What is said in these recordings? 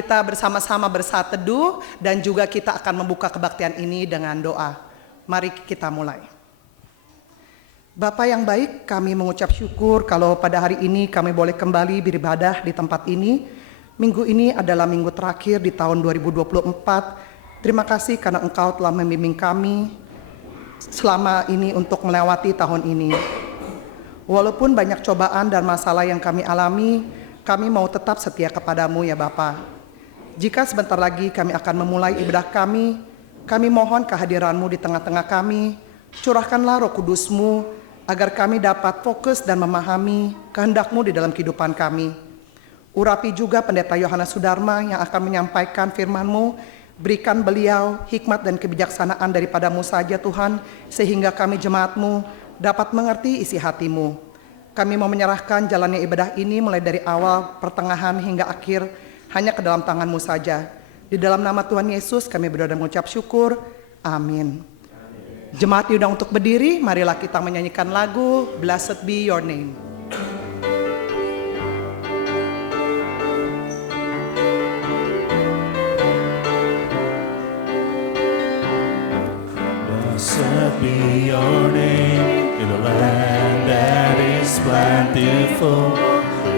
Kita bersama-sama bersaat teduh dan juga kita akan membuka kebaktian ini dengan doa. Mari kita mulai. Bapa yang baik, kami mengucap syukur kalau pada hari ini kami boleh kembali beribadah di tempat ini. Minggu ini adalah minggu terakhir di tahun 2024. Terima kasih karena Engkau telah membimbing kami selama ini untuk melewati tahun ini. Walaupun banyak cobaan dan masalah yang kami alami, kami mau tetap setia kepadamu ya Bapa. Jika sebentar lagi kami akan memulai ibadah kami mohon kehadiran-Mu di tengah-tengah kami. Curahkanlah Roh Kudus-Mu agar kami dapat fokus dan memahami kehendak-Mu di dalam kehidupan kami. Urapi juga Pendeta Yohanes Sudarma yang akan menyampaikan firman-Mu. Berikan beliau hikmat dan kebijaksanaan daripada-Mu saja Tuhan, sehingga kami jemaat-Mu dapat mengerti isi hati-Mu. Kami mau menyerahkan jalannya ibadah ini mulai dari awal, pertengahan hingga akhir hanya ke dalam tangan-Mu saja. Di dalam nama Tuhan Yesus kami berdoa dan mengucap syukur. Amin. Jemaat diundang untuk berdiri, marilah kita menyanyikan lagu Blessed Be Your Name. Blessed be your name in the land that is plentiful.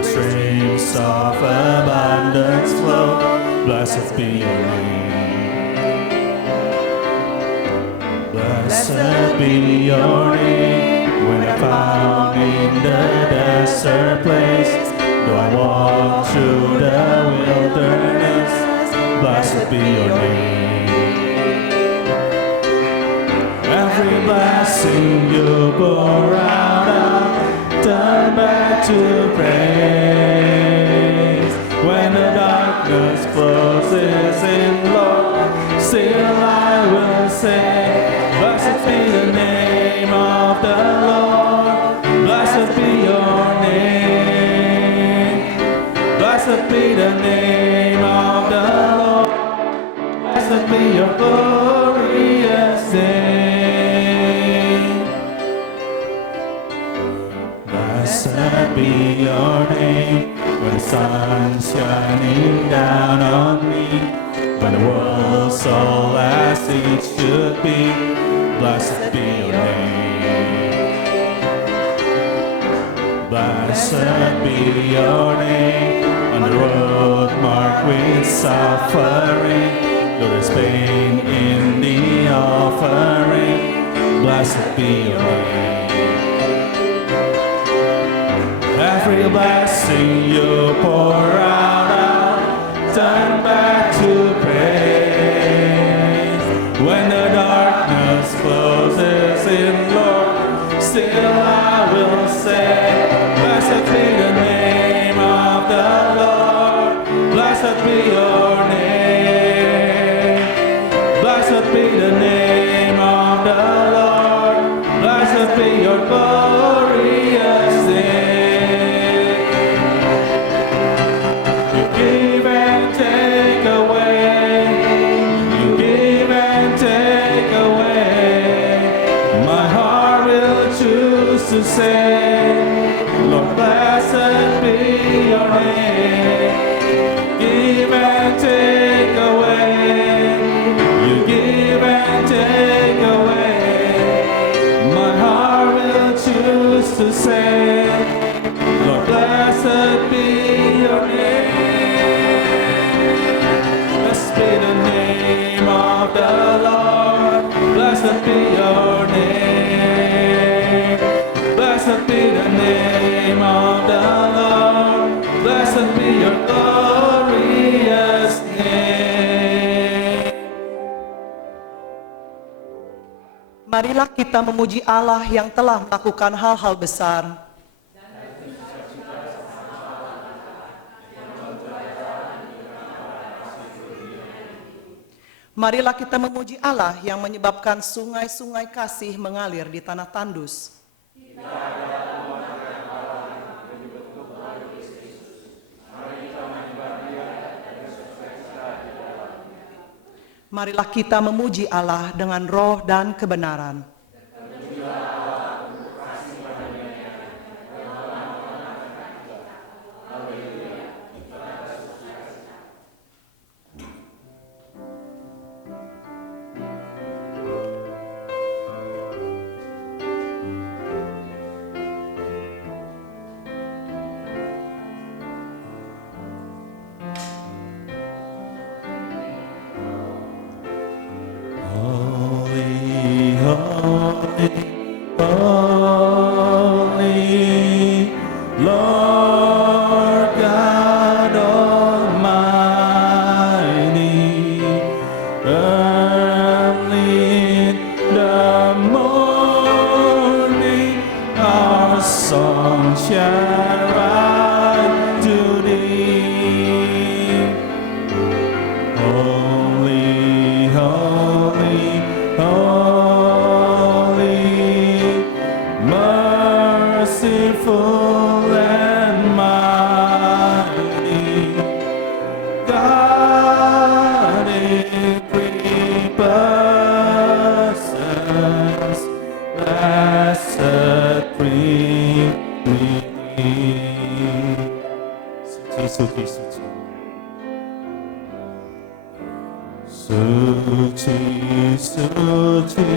Streams of abundance flow. Blessed be your name. Blessed be your name when I'm found in the desert place. Though I walk through the wilderness, blessed be your name. Every blessing you pour out, I'll turn back to praise. When the darkness closes in, Lord, still I will say, blessed be the name of the Lord. Blessed be your name. Blessed be the name of the Lord. Blessed be your glorious name. Blessed be your name when the sun's shining down on me, when the world's all as it should be. Blessed be your name. Blessed be your name on the road marked with suffering. Though there's pain in the offering, blessed be your name. Every blessing you pour out, I'll turn back to praise. When the darkness closes in, Lord, still I will say, blessed be the name of the Lord. Blessed be your name. Blessed be the name of the Lord. Blessed be your glorious name. You give and take away. You give and take away. My heart will choose to say, Lord, blessed be your name. Give and take away. You give and take away. My heart will choose to say, Lord, blessed be your name. Blessed be the name of the Lord. Blessed be your name. Blessed be the name of the Lord. Blessed be your glorious name. Marilah kita memuji Allah yang telah melakukan hal-hal besar. Marilah kita memuji Allah yang menyebabkan sungai-sungai kasih mengalir di tanah tandus. Marilah kita memuji Allah dengan roh dan kebenaran. Suci, suci,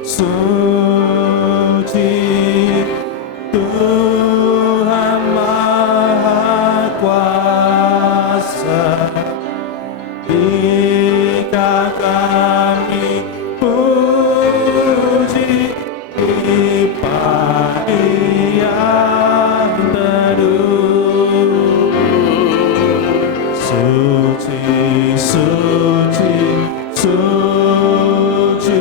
suci, Tuhan Maha Kuasa. Jika kami puji di pagi yang teduh, suci, suci, suci,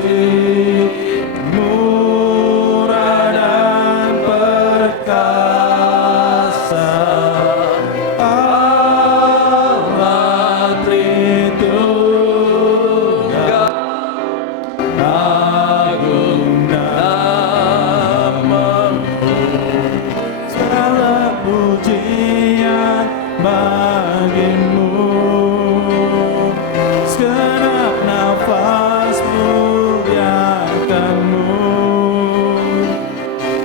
murah dan perkasa, Allah Tritunggal, agung namamu, segala pujian bagimu, segenap nafas muliakanmu,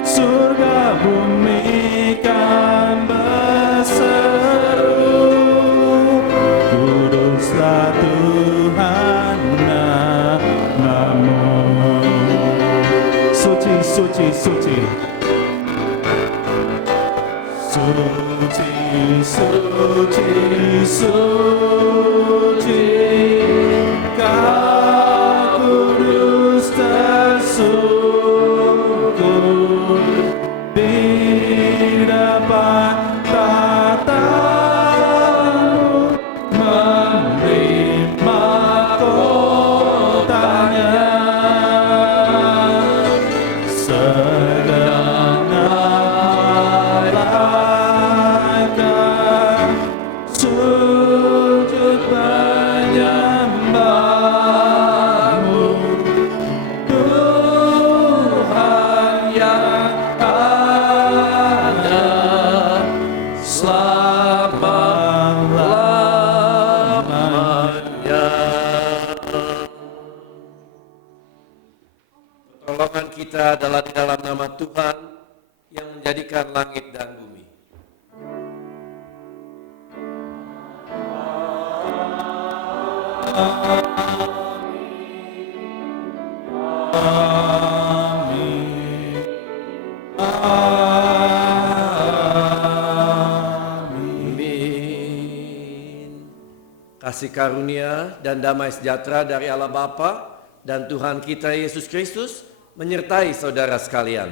surga bumi kan berseru, kuduslah Tuhan namamu. Suci, suci, suci, suci, suci, suci, Kau kudus tersungkur di depan tatamu, memberi mahkotanya, segenap malaikat sujud menyembahmu, Tuhan yang ada selama-lamanya. Pertolongan kita adalah di dalam nama Tuhan yang menjadikan langit dan bumi. Amin. Amin. Kasih karunia dan damai sejahtera dari Allah Bapa dan Tuhan kita Yesus Kristus menyertai saudara sekalian.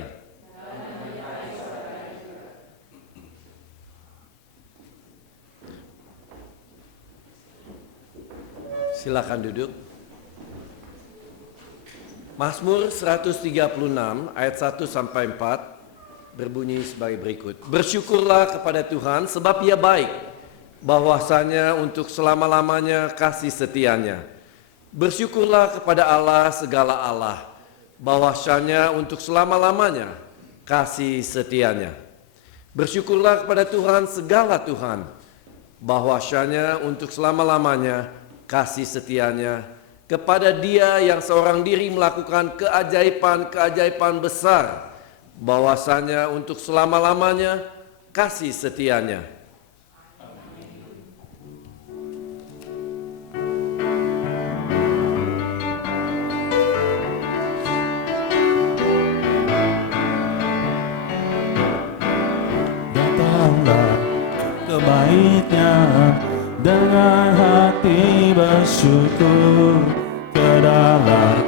Silakan duduk. Mazmur 136 ayat 1 sampai 4 berbunyi sebagai berikut. Bersyukurlah kepada Tuhan sebab Ia baik, bahwasanya untuk selama-lamanya kasih setianya. Bersyukurlah kepada Allah segala Allah, bahwasanya untuk selama-lamanya kasih setianya. Bersyukurlah kepada Tuhan segala Tuhan, bahwasanya untuk selama-lamanya kasih setianya. Kepada Dia yang seorang diri melakukan keajaiban-keajaiban besar, bahwasanya untuk selama-lamanya kasih setianya. Datanglah ke baitnya dengan hati bersyukur, ke dalam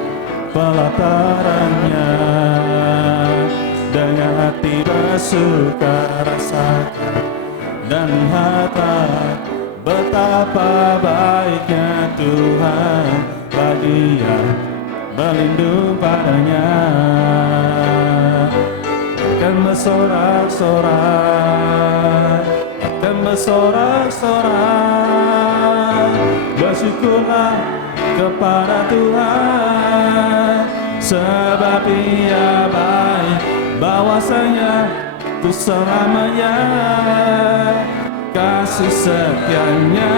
pelatarannya dengan hati bersuka rasakan, dan lihatlah betapa baiknya Tuhan bagi yang berlindung padanya. Akan bersorak-sorak, akan bersorak-sorak, bersyukurlah kepada Tuhan, sebab Ia baik, bahwasanya untuk selamanya kasih setianya.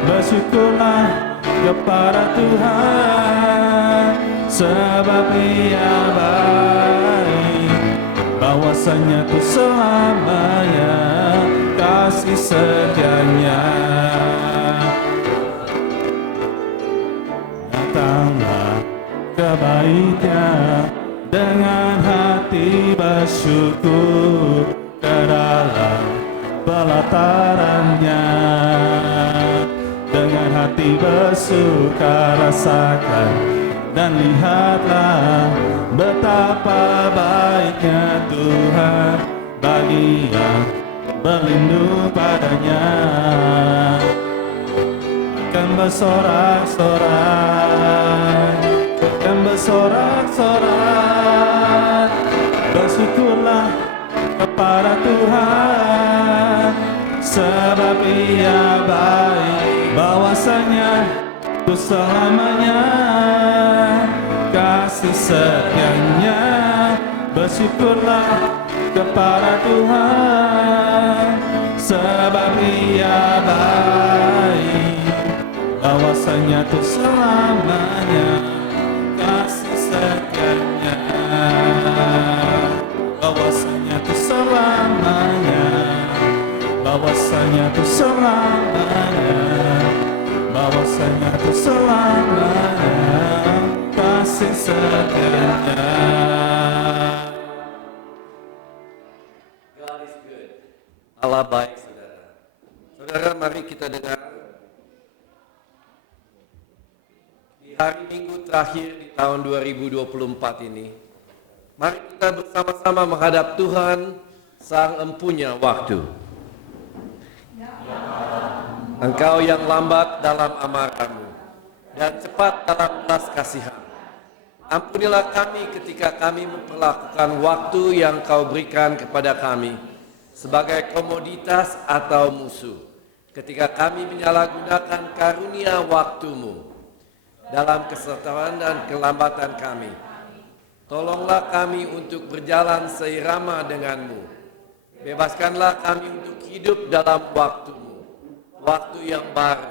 Bersyukurlah kepada Tuhan, sebab Ia baik, bahwasanya untuk selamanya kasih setianya. sebaiknya dengan hati bersyukur ke dalam pelatarannya. Dengan hati bersuka rasakan dan lihatlah betapa baiknya Tuhan bagi yang berlindung padanya. Akan bersorak-sorai, akan bersorak-sorai, bersyukurlah kepada Tuhan, sebab Ia baik, bahwasanya untuk selamanya kasih setianya. Bersyukurlah kepada Tuhan, sebab Ia baik, bahwasanya untuk selamanya kasih setianya. Bahwasanya untuk selamanya, bahwasanya untuk selamanya, bahwasanya untuk selamanya kasih setianya. God is good. Allah baik, saudara. Saudara, mari kita dengar di hari Minggu terakhir di tahun 2024 ini. Mari kita bersama-sama menghadap Tuhan, Sang Empunya Waktu. Engkau yang lambat dalam amarahmu dan cepat dalam belas kasihan. Ampunilah kami ketika kami memperlakukan waktu yang Kau berikan kepada kami sebagai komoditas atau musuh. Ketika kami menyalahgunakan karunia waktu-Mu dalam kesertaan dan kelambatan kami. Tolonglah kami untuk berjalan seirama dengan-Mu. Bebaskanlah kami untuk hidup dalam waktu-Mu, waktu yang baru,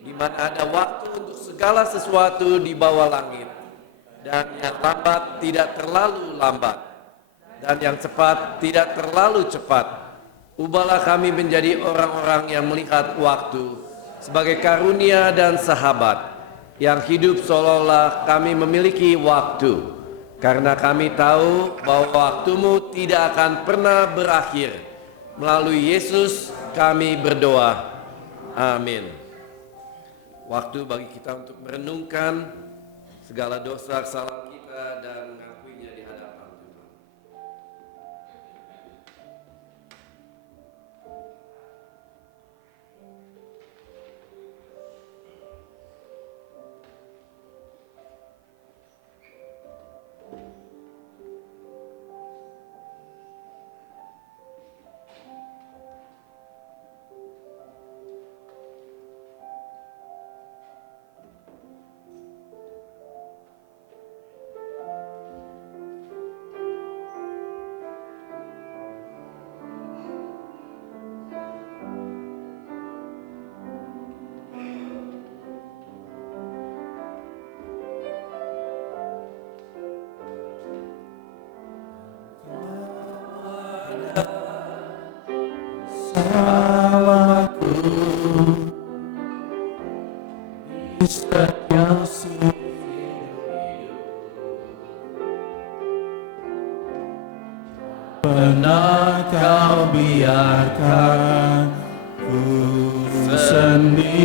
di mana ada waktu untuk segala sesuatu di bawah langit, dan yang lambat tidak terlalu lambat, dan yang cepat tidak terlalu cepat. Ubahlah kami menjadi orang-orang yang melihat waktu sebagai karunia dan sahabat, yang hidup seolah-olah kami memiliki waktu, karena kami tahu bahwa waktu-Mu tidak akan pernah berakhir. Melalui Yesus kami berdoa. Amin. Waktu bagi kita untuk merenungkan segala dosa kesalahan kita dan mengakuinya di hadapan Tuhan. Salahku di setiap pernah Kau biarkan ku sendiri.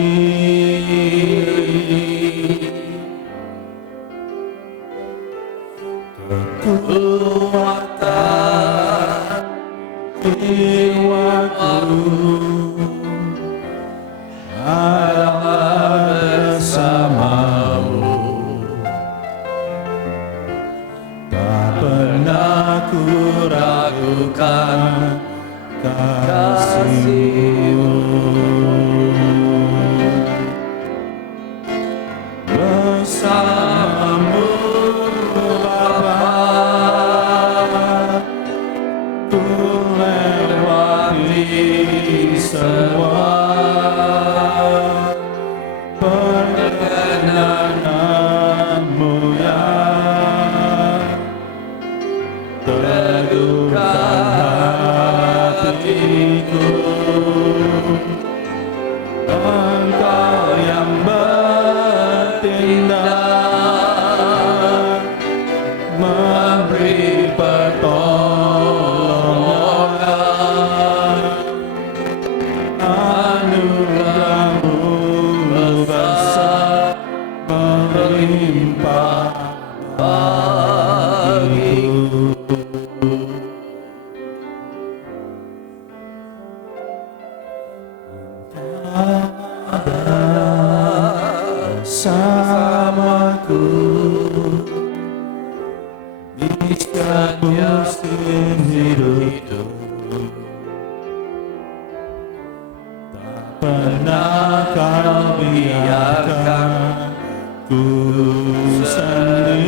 Kekuatan jiwaku adalah bersama-Mu. Tak pernah ku ragukan kasih-Mu. Bersama-Mu Bapa, ku lewati semua perkenanan-Mu yang teguhkan bersamaku di setiap musim hidup. Tak pernah kau biarkan ku sendiri.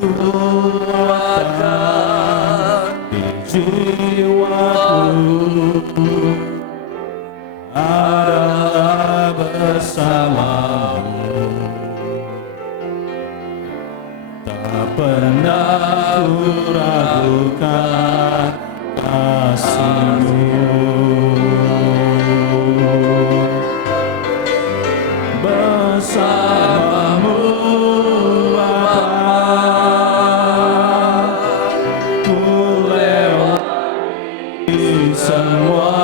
Kekuatan di jiwaku adalah bersamamu. Tak pernah ku ragukan kasih-Mu. Bersamamu Bapa, ku lewati semua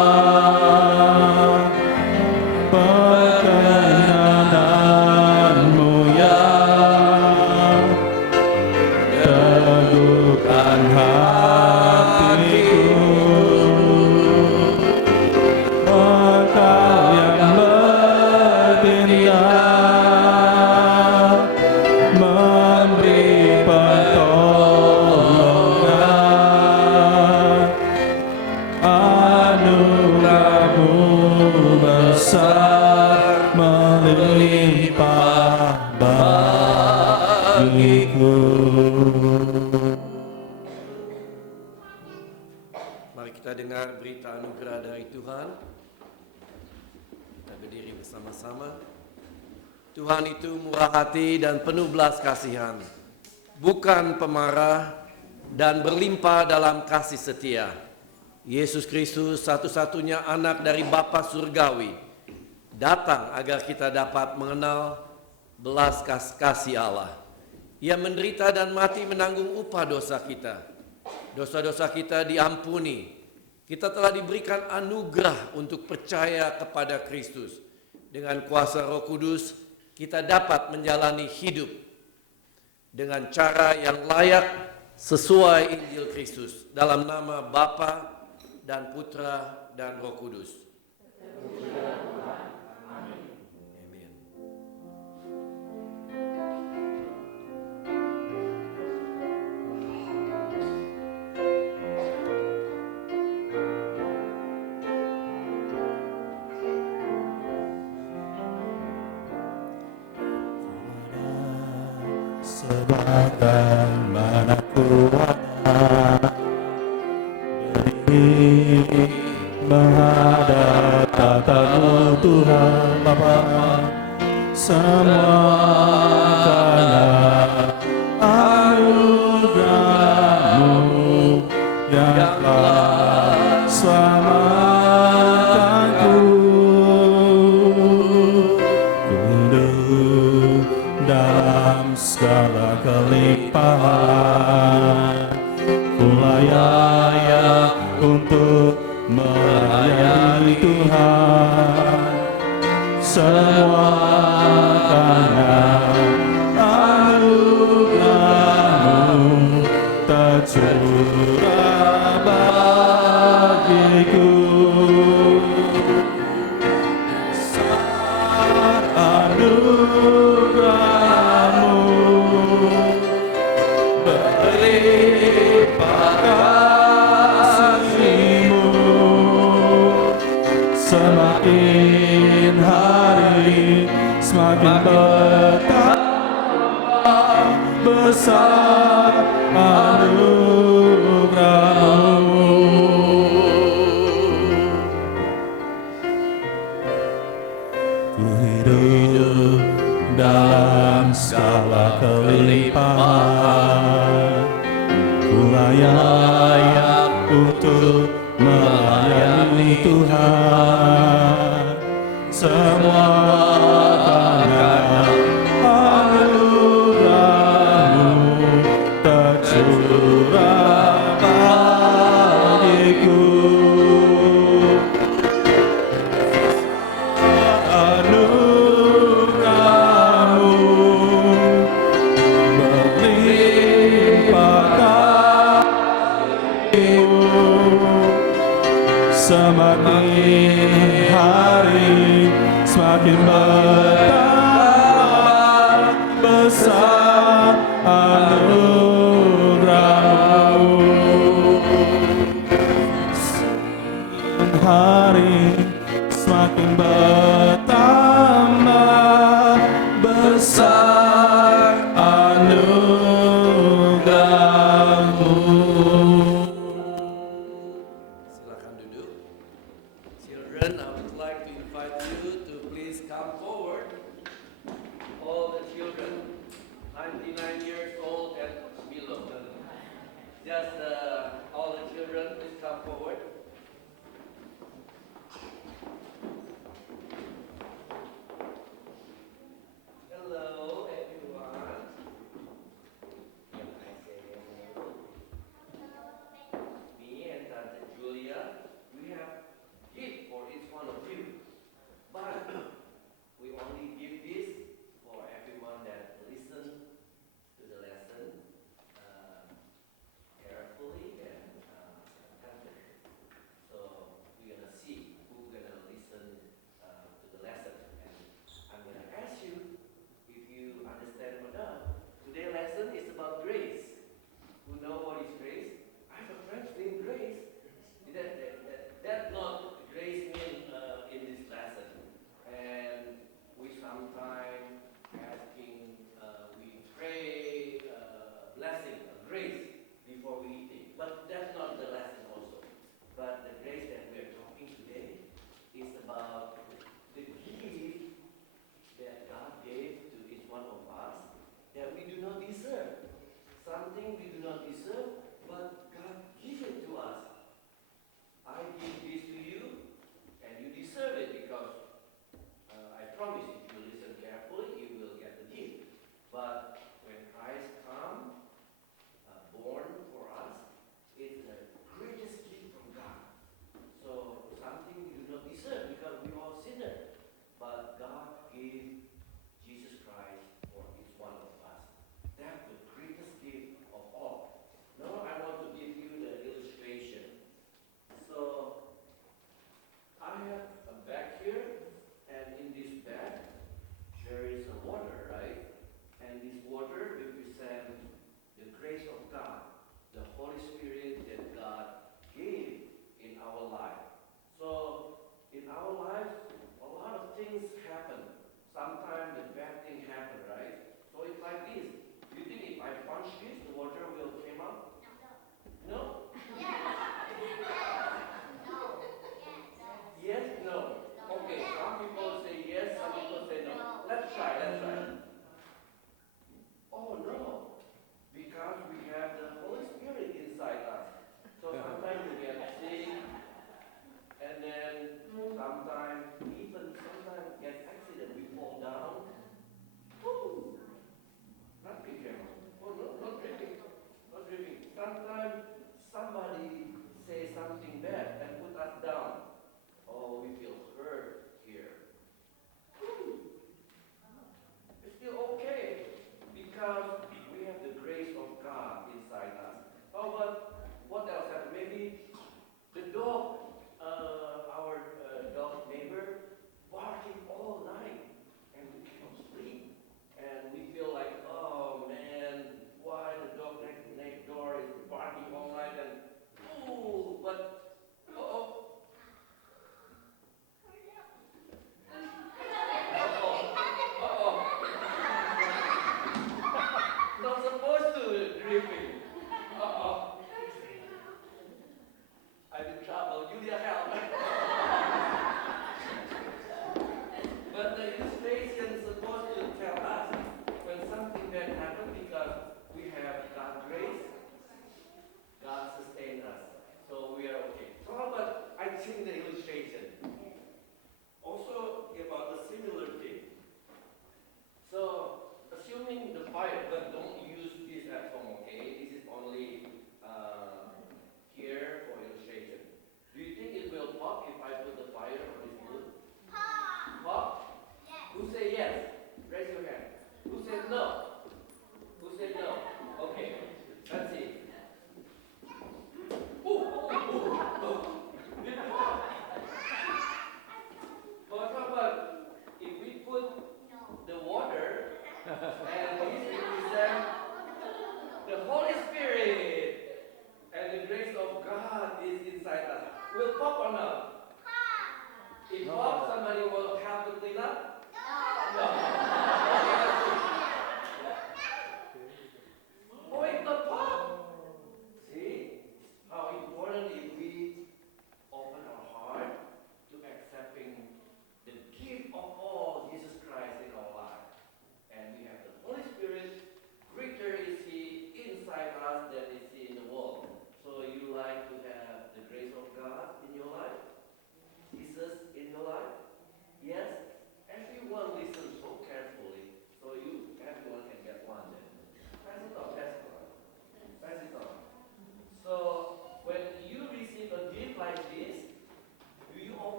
perkenananmu yang teguhkan hatiku. Engkau yang bertindak memberi pertolongan. Anugerah-Mu besar melimpah bagiku. Mari kita dengar berita anugerah dari Tuhan. Kita berdiri bersama-sama. Tuhan itu murah hati dan penuh belas kasihan, bukan pemarah dan berlimpah dalam kasih setia. Yesus Kristus, satu-satunya anak dari Bapa surgawi, datang agar kita dapat mengenal belas kasih Allah. Ia menderita dan mati menanggung upah dosa kita. Dosa-dosa kita diampuni. Kita telah diberikan anugerah untuk percaya kepada Kristus. Dengan kuasa Roh Kudus, kita dapat menjalani hidup dengan cara yang layak sesuai Injil Kristus. Dalam nama Bapa dan Putra dan Roh Kudus. Amin. Sebagaimana ku ada berdiri menghadap tatamu Tuhan Bapa, semua karena anugerah-Mu yang telah selamatkanku. Ku hidup dalam segala kelimpahan, ku layak untuk melayani Tuhan. Semua karena anugerah-Mu tercurah bagiku. Besar anugerah-Mu, berlimpah kasih-Mu, semakin hari semakin bertambah besar anugerah-Mu. Ku hidup dalam segala kelimpahan, ku layak untuk melayani Tuhan. Semua karena anugerah-Mu tercurah bagiku. Anugerah-Mu berlimpah kasih-Mu, Semakin hari semakin bertambah besar anugerah-Mu. Semakin hari semakin bertambah besar anugerah-Mu. Silakan duduk. Children, I would like to invite you to please come forward. All the children, 99 years old and below. Just all the children, please come forward. Hello, everyone. Can I say hello? Me and Tante Julia, we have gift for each one of you. But we only give this for everyone that listen to the lesson carefully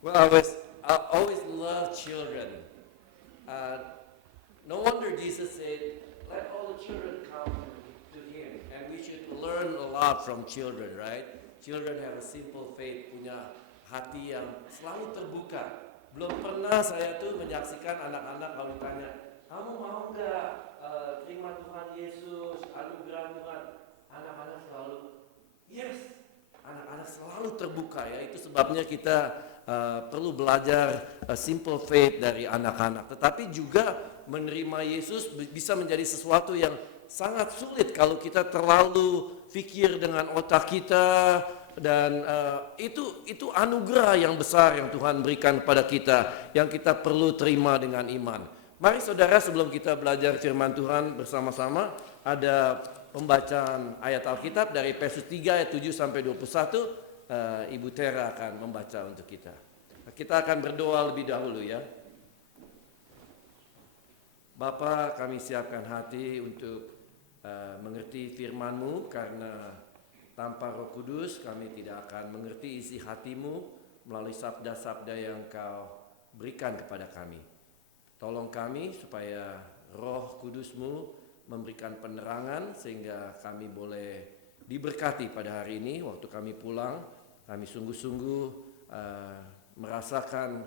Well, I always love children. No wonder Jesus said, "Let all the children come to Him," and we should learn a lot from children, right? Children have a simple faith, punya hati yang selalu terbuka. Belum pernah saya tuh menyaksikan anak-anak kalau ditanya, "Kamu mau nggak terima Tuhan Yesus, anugerah Tuhan?" Anak-anak selalu, "Yes." Anak-anak selalu terbuka ya, itu sebabnya kita perlu belajar simple faith dari anak-anak. Tetapi juga menerima Yesus bisa menjadi sesuatu yang sangat sulit kalau kita terlalu pikir dengan otak kita, dan itu anugerah yang besar yang Tuhan berikan kepada kita, yang kita perlu terima dengan iman. Mari saudara, sebelum kita belajar firman Tuhan bersama-sama, ada pembacaan ayat Alkitab dari Efesus 3 ayat 7 sampai 21. Ibu Tera akan membaca untuk kita. Kita akan berdoa lebih dahulu ya. Bapa, kami siapkan hati untuk mengerti firman-Mu, karena tanpa Roh Kudus kami tidak akan mengerti isi hati-Mu melalui sabda-sabda yang Kau berikan kepada kami. Tolong kami supaya Roh Kudus-Mu memberikan penerangan sehingga kami boleh diberkati pada hari ini. Waktu kami pulang, kami sungguh-sungguh merasakan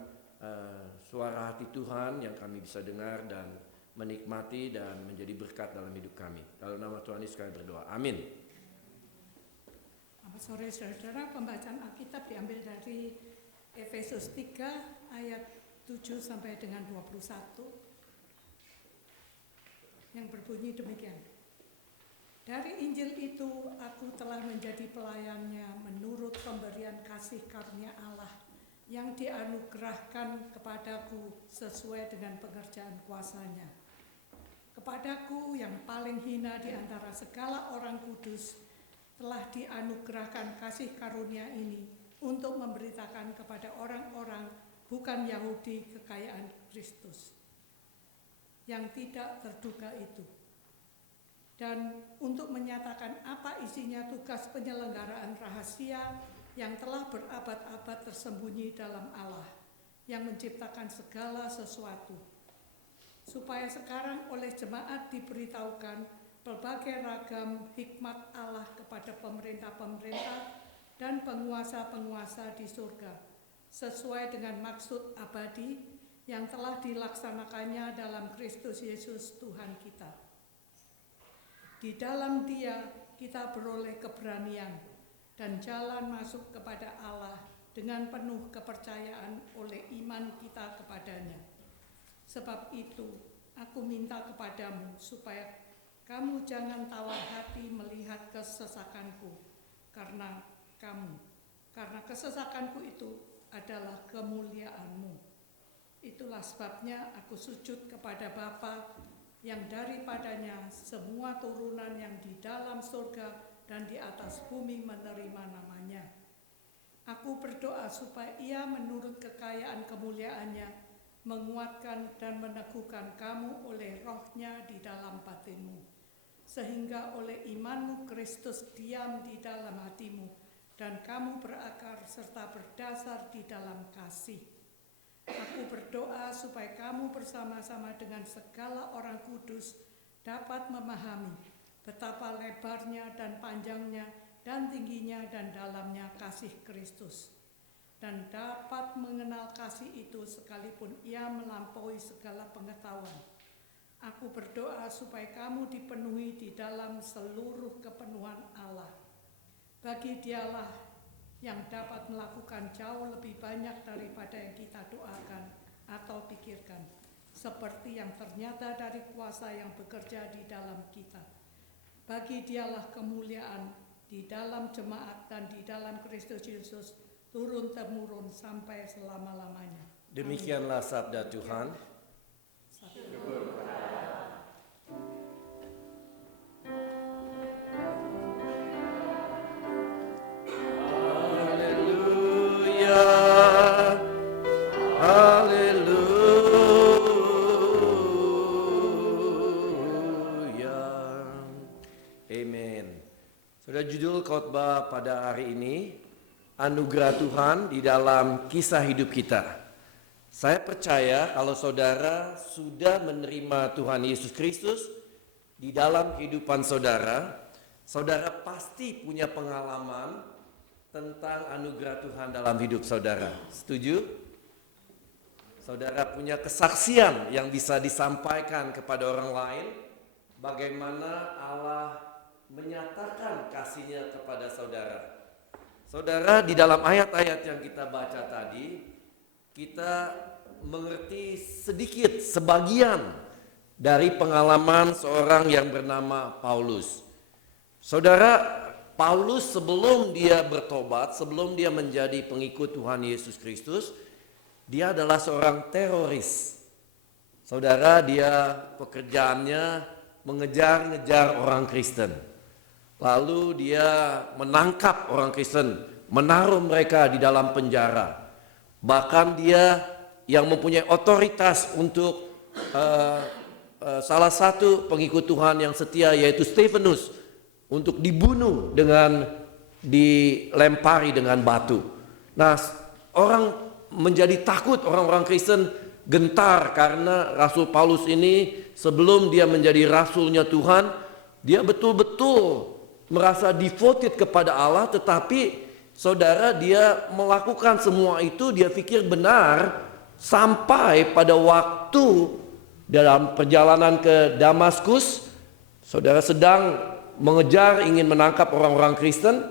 suara hati Tuhan yang kami bisa dengar dan menikmati dan menjadi berkat dalam hidup kami. Dalam nama Tuhan Yesus kami berdoa. Amin. Selamat sore saudara, pembacaan Alkitab diambil dari Efesus 3 ayat 7 sampai dengan 21 yang berbunyi demikian. Dari Injil itu aku telah menjadi pelayannya menurut pemberian kasih karunia Allah yang dianugerahkan kepadaku sesuai dengan pengerjaan kuasa-Nya. Kepadaku yang paling hina di antara segala orang kudus telah dianugerahkan kasih karunia ini untuk memberitakan kepada orang-orang bukan Yahudi kekayaan Kristus yang tidak terduga itu, dan untuk menyatakan apa isinya tugas penyelenggaraan rahasia yang telah berabad-abad tersembunyi dalam Allah yang menciptakan segala sesuatu, supaya sekarang oleh jemaat diberitahukan berbagai ragam hikmat Allah kepada pemerintah-pemerintah dan penguasa-penguasa di surga, sesuai dengan maksud abadi yang telah dilaksanakannya dalam Kristus Yesus Tuhan kita. Di dalam Dia kita beroleh keberanian dan jalan masuk kepada Allah dengan penuh kepercayaan oleh iman kita kepadanya. Sebab itu aku minta kepadamu supaya kamu jangan tawar hati melihat kesesakanku karena kesesakanku itu adalah kemuliaanmu. Itulah sebabnya aku sujud kepada Bapa yang daripadanya semua turunan yang di dalam surga dan di atas bumi menerima namanya. Aku berdoa supaya Ia menurut kekayaan kemuliaannya menguatkan dan meneguhkan kamu oleh Roh-Nya di dalam batinmu, sehingga oleh imanmu Kristus diam di dalam hatimu dan kamu berakar serta berdasar di dalam kasih. Aku berdoa supaya kamu bersama-sama dengan segala orang kudus dapat memahami betapa lebarnya dan panjangnya dan tingginya dan dalamnya kasih Kristus, dan dapat mengenal kasih itu sekalipun ia melampaui segala pengetahuan. Aku berdoa supaya kamu dipenuhi di dalam seluruh kepenuhan Allah. Bagi Dialah yang dapat melakukan jauh lebih banyak daripada yang kita doakan atau pikirkan, seperti yang ternyata dari kuasa yang bekerja di dalam kita. Bagi Dialah kemuliaan di dalam jemaat dan di dalam Kristus Yesus turun-temurun sampai selama-lamanya. Demikianlah sabda Tuhan. Judul khotbah pada hari ini, anugerah Tuhan di dalam kisah hidup kita. Saya percaya kalau saudara sudah menerima Tuhan Yesus Kristus di dalam kehidupan saudara, saudara pasti punya pengalaman tentang anugerah Tuhan dalam hidup saudara. Setuju? Saudara punya kesaksian yang bisa disampaikan kepada orang lain, bagaimana Allah menyatakan kasih-Nya kepada saudara. Saudara, di dalam ayat-ayat yang kita baca tadi, kita mengerti sedikit sebagian dari pengalaman seorang yang bernama Paulus. Saudara, Paulus sebelum dia bertobat, sebelum dia menjadi pengikut Tuhan Yesus Kristus, dia adalah seorang teroris. Saudara, dia pekerjaannya mengejar-ngejar orang Kristen. Lalu dia menangkap orang Kristen, menaruh mereka di dalam penjara. Bahkan dia yang mempunyai otoritas untuk salah satu pengikut Tuhan yang setia, yaitu Stefanus, untuk dibunuh dengan dilempari dengan batu. Nah, orang menjadi takut, orang-orang Kristen gentar karena Rasul Paulus ini sebelum dia menjadi rasulnya Tuhan, dia betul-betul merasa devoted kepada Allah, tetapi saudara, dia melakukan semua itu, dia pikir benar, sampai pada waktu dalam perjalanan ke Damaskus, saudara sedang mengejar, ingin menangkap orang-orang Kristen,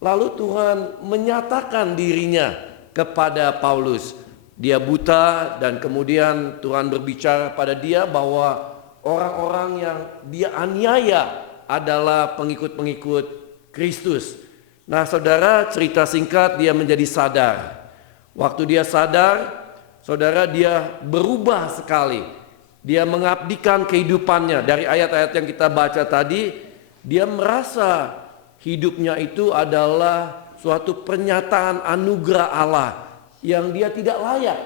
lalu Tuhan menyatakan dirinya kepada Paulus. Dia buta dan kemudian Tuhan berbicara pada dia bahwa orang-orang yang dia aniaya adalah pengikut-pengikut Kristus. Nah, saudara, cerita singkat, dia menjadi sadar. Waktu dia sadar, saudara, dia berubah sekali. Dia mengabdikan kehidupannya. Dari ayat-ayat yang kita baca tadi, dia merasa hidupnya itu adalah suatu pernyataan anugerah Allah yang dia tidak layak,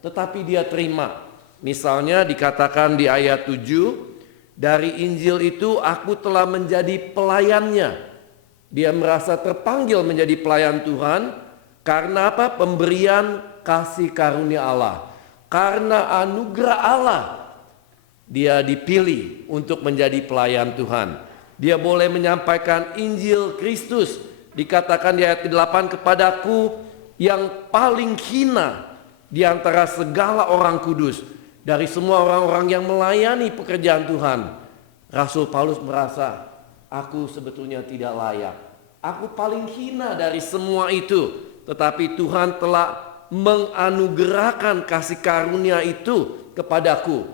tetapi dia terima. Misalnya dikatakan di ayat 7, dari Injil itu aku telah menjadi pelayannya. Dia merasa terpanggil menjadi pelayan Tuhan karena apa? Pemberian kasih karunia Allah. Karena anugerah Allah, dia dipilih untuk menjadi pelayan Tuhan. Dia boleh menyampaikan Injil Kristus. Dikatakan di ayat 8, kepadaku yang paling hina di antara segala orang kudus. Dari semua orang-orang yang melayani pekerjaan Tuhan, Rasul Paulus merasa, aku sebetulnya tidak layak. Aku paling hina dari semua itu. Tetapi Tuhan telah menganugerahkan kasih karunia itu kepadaku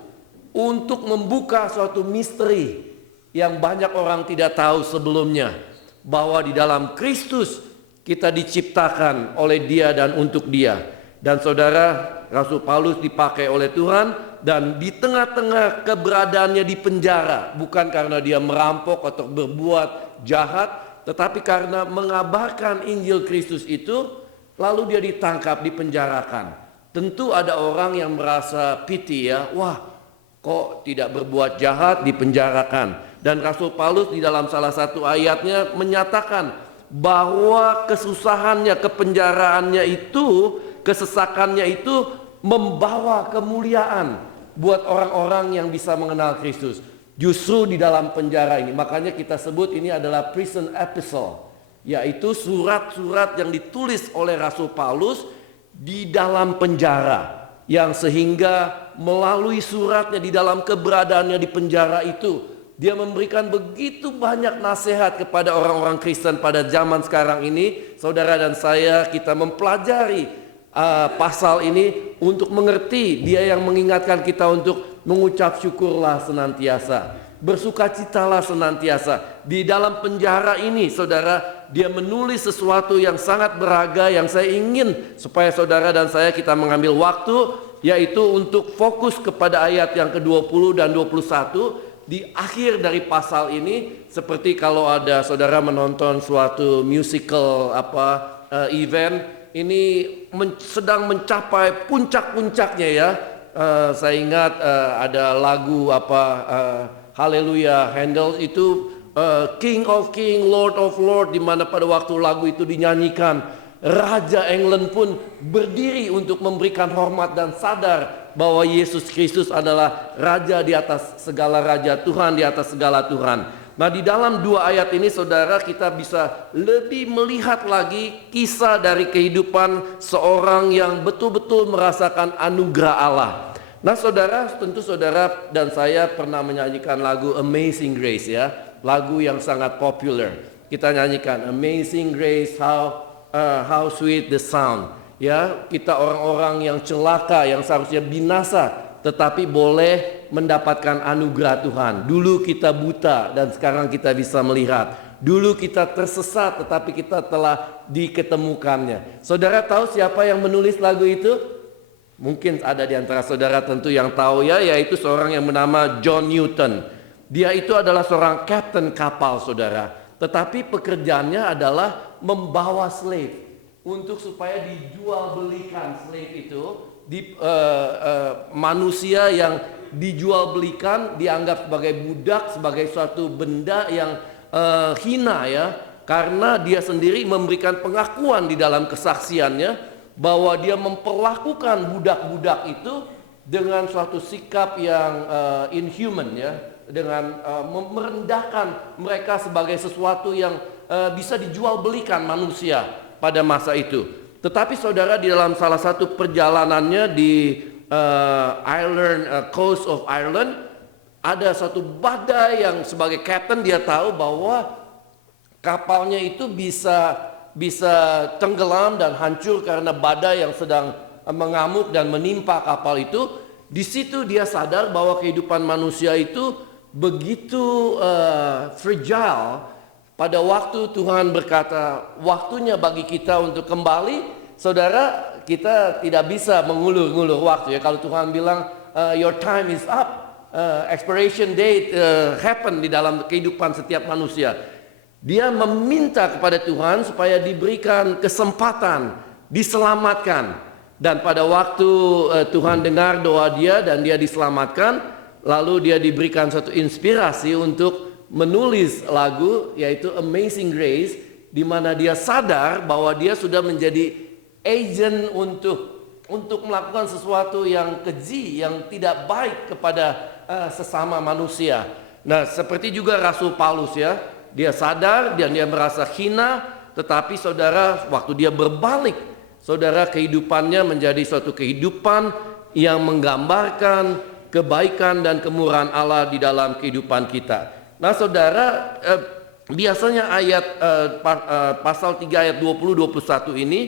untuk membuka suatu misteri yang banyak orang tidak tahu sebelumnya, bahwa di dalam Kristus kita diciptakan oleh Dia dan untuk Dia. Dan saudara, Rasul Paulus dipakai oleh Tuhan, dan di tengah-tengah keberadaannya di penjara, bukan karena dia merampok atau berbuat jahat, tetapi karena mengabarkan Injil Kristus itu, lalu dia ditangkap, dipenjarakan. Tentu ada orang yang merasa pity ya, wah kok tidak berbuat jahat dipenjarakan. Dan Rasul Paulus di dalam salah satu ayatnya menyatakan bahwa kesusahannya, kepenjaraannya itu, kesesakannya itu membawa kemuliaan buat orang-orang yang bisa mengenal Kristus. Justru di dalam penjara ini, makanya kita sebut ini adalah prison epistle, yaitu surat-surat yang ditulis oleh Rasul Paulus di dalam penjara, yang sehingga melalui suratnya di dalam keberadaannya di penjara itu, dia memberikan begitu banyak nasihat kepada orang-orang Kristen pada zaman sekarang ini. Saudara dan saya, kita mempelajari pasal ini untuk mengerti. Dia yang mengingatkan kita untuk mengucap syukurlah senantiasa, bersukacitalah senantiasa. Di dalam penjara ini, saudara, dia menulis sesuatu yang sangat berharga, yang saya ingin supaya saudara dan saya kita mengambil waktu, yaitu untuk fokus kepada ayat yang ke-20 dan 21 di akhir dari pasal ini. Seperti kalau ada saudara menonton suatu musical event, ini sedang mencapai puncak-puncaknya ya. Saya ingat ada lagu Haleluya Handel itu, King of King, Lord of Lord, di mana pada waktu lagu itu dinyanyikan, Raja England pun berdiri untuk memberikan hormat dan sadar bahwa Yesus Kristus adalah Raja di atas segala raja, Tuhan di atas segala Tuhan. Nah, di dalam 2 ayat ini saudara kita bisa lebih melihat lagi kisah dari kehidupan seorang yang betul-betul merasakan anugerah Allah. Nah saudara, tentu saudara dan saya pernah menyanyikan lagu Amazing Grace ya. Lagu yang sangat populer. Kita nyanyikan Amazing Grace, how sweet the sound. Ya, kita orang-orang yang celaka, yang seharusnya binasa, tetapi boleh mendapatkan anugerah Tuhan. Dulu kita buta dan sekarang kita bisa melihat. Dulu kita tersesat tetapi kita telah diketemukannya. Saudara tahu siapa yang menulis lagu itu? Mungkin ada di antara saudara tentu yang tahu ya, yaitu seorang yang bernama John Newton. Dia itu adalah seorang kapten kapal saudara. Tetapi pekerjaannya adalah membawa slave untuk supaya dijual belikan slave itu. Manusia yang dijual belikan dianggap sebagai budak, sebagai suatu benda yang hina ya. Karena dia sendiri memberikan pengakuan di dalam kesaksiannya bahwa dia memperlakukan budak-budak itu dengan suatu sikap yang inhuman ya, dengan merendahkan mereka sebagai sesuatu yang bisa dijual belikan manusia pada masa itu. Tetapi saudara, di dalam salah satu perjalanannya di coast of Ireland, ada satu badai yang sebagai kapten dia tahu bahwa kapalnya itu bisa tenggelam dan hancur karena badai yang sedang mengamuk dan menimpa kapal itu. Di situ dia sadar bahwa kehidupan manusia itu begitu fragile. Pada waktu Tuhan berkata waktunya bagi kita untuk kembali, saudara, kita tidak bisa mengulur-ngulur waktu ya. Kalau Tuhan bilang your time is up, expiration date happen di dalam kehidupan setiap manusia. Dia meminta kepada Tuhan supaya diberikan kesempatan, diselamatkan. Dan pada waktu Tuhan dengar doa dia dan dia diselamatkan, lalu dia diberikan satu inspirasi untuk menulis lagu yaitu Amazing Grace, di mana dia sadar bahwa dia sudah menjadi agent untuk melakukan sesuatu yang keji, yang tidak baik kepada sesama manusia. Nah, seperti juga Rasul Paulus ya. Dia sadar dan dia merasa hina, tetapi saudara, waktu dia berbalik, saudara, kehidupannya menjadi suatu kehidupan yang menggambarkan kebaikan dan kemurahan Allah di dalam kehidupan kita. Nah saudara, biasanya ayat pasal 3 ayat 20-21 ini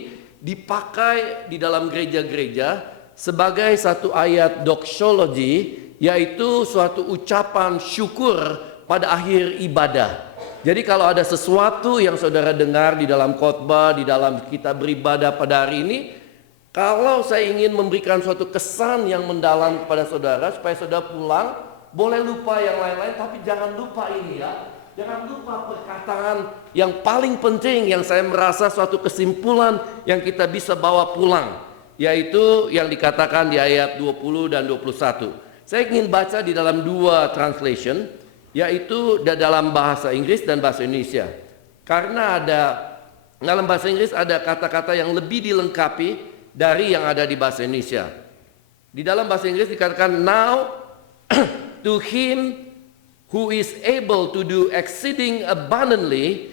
dipakai di dalam gereja-gereja sebagai satu ayat doxology, yaitu suatu ucapan syukur pada akhir ibadah. Jadi kalau ada sesuatu yang saudara dengar di dalam khotbah, di dalam kita beribadah pada hari ini, kalau saya ingin memberikan suatu kesan yang mendalam kepada saudara supaya saudara pulang, boleh lupa yang lain-lain, tapi jangan lupa ini ya. Jangan lupa perkataan yang paling penting yang saya merasa suatu kesimpulan yang kita bisa bawa pulang, yaitu yang dikatakan di ayat 20 dan 21. Saya ingin baca di dalam 2 translation, yaitu dalam bahasa Inggris dan bahasa Indonesia. Karena dalam bahasa Inggris ada kata-kata yang lebih dilengkapi dari yang ada di bahasa Indonesia. Di dalam bahasa Inggris dikatakan, now to him who is able to do exceeding abundantly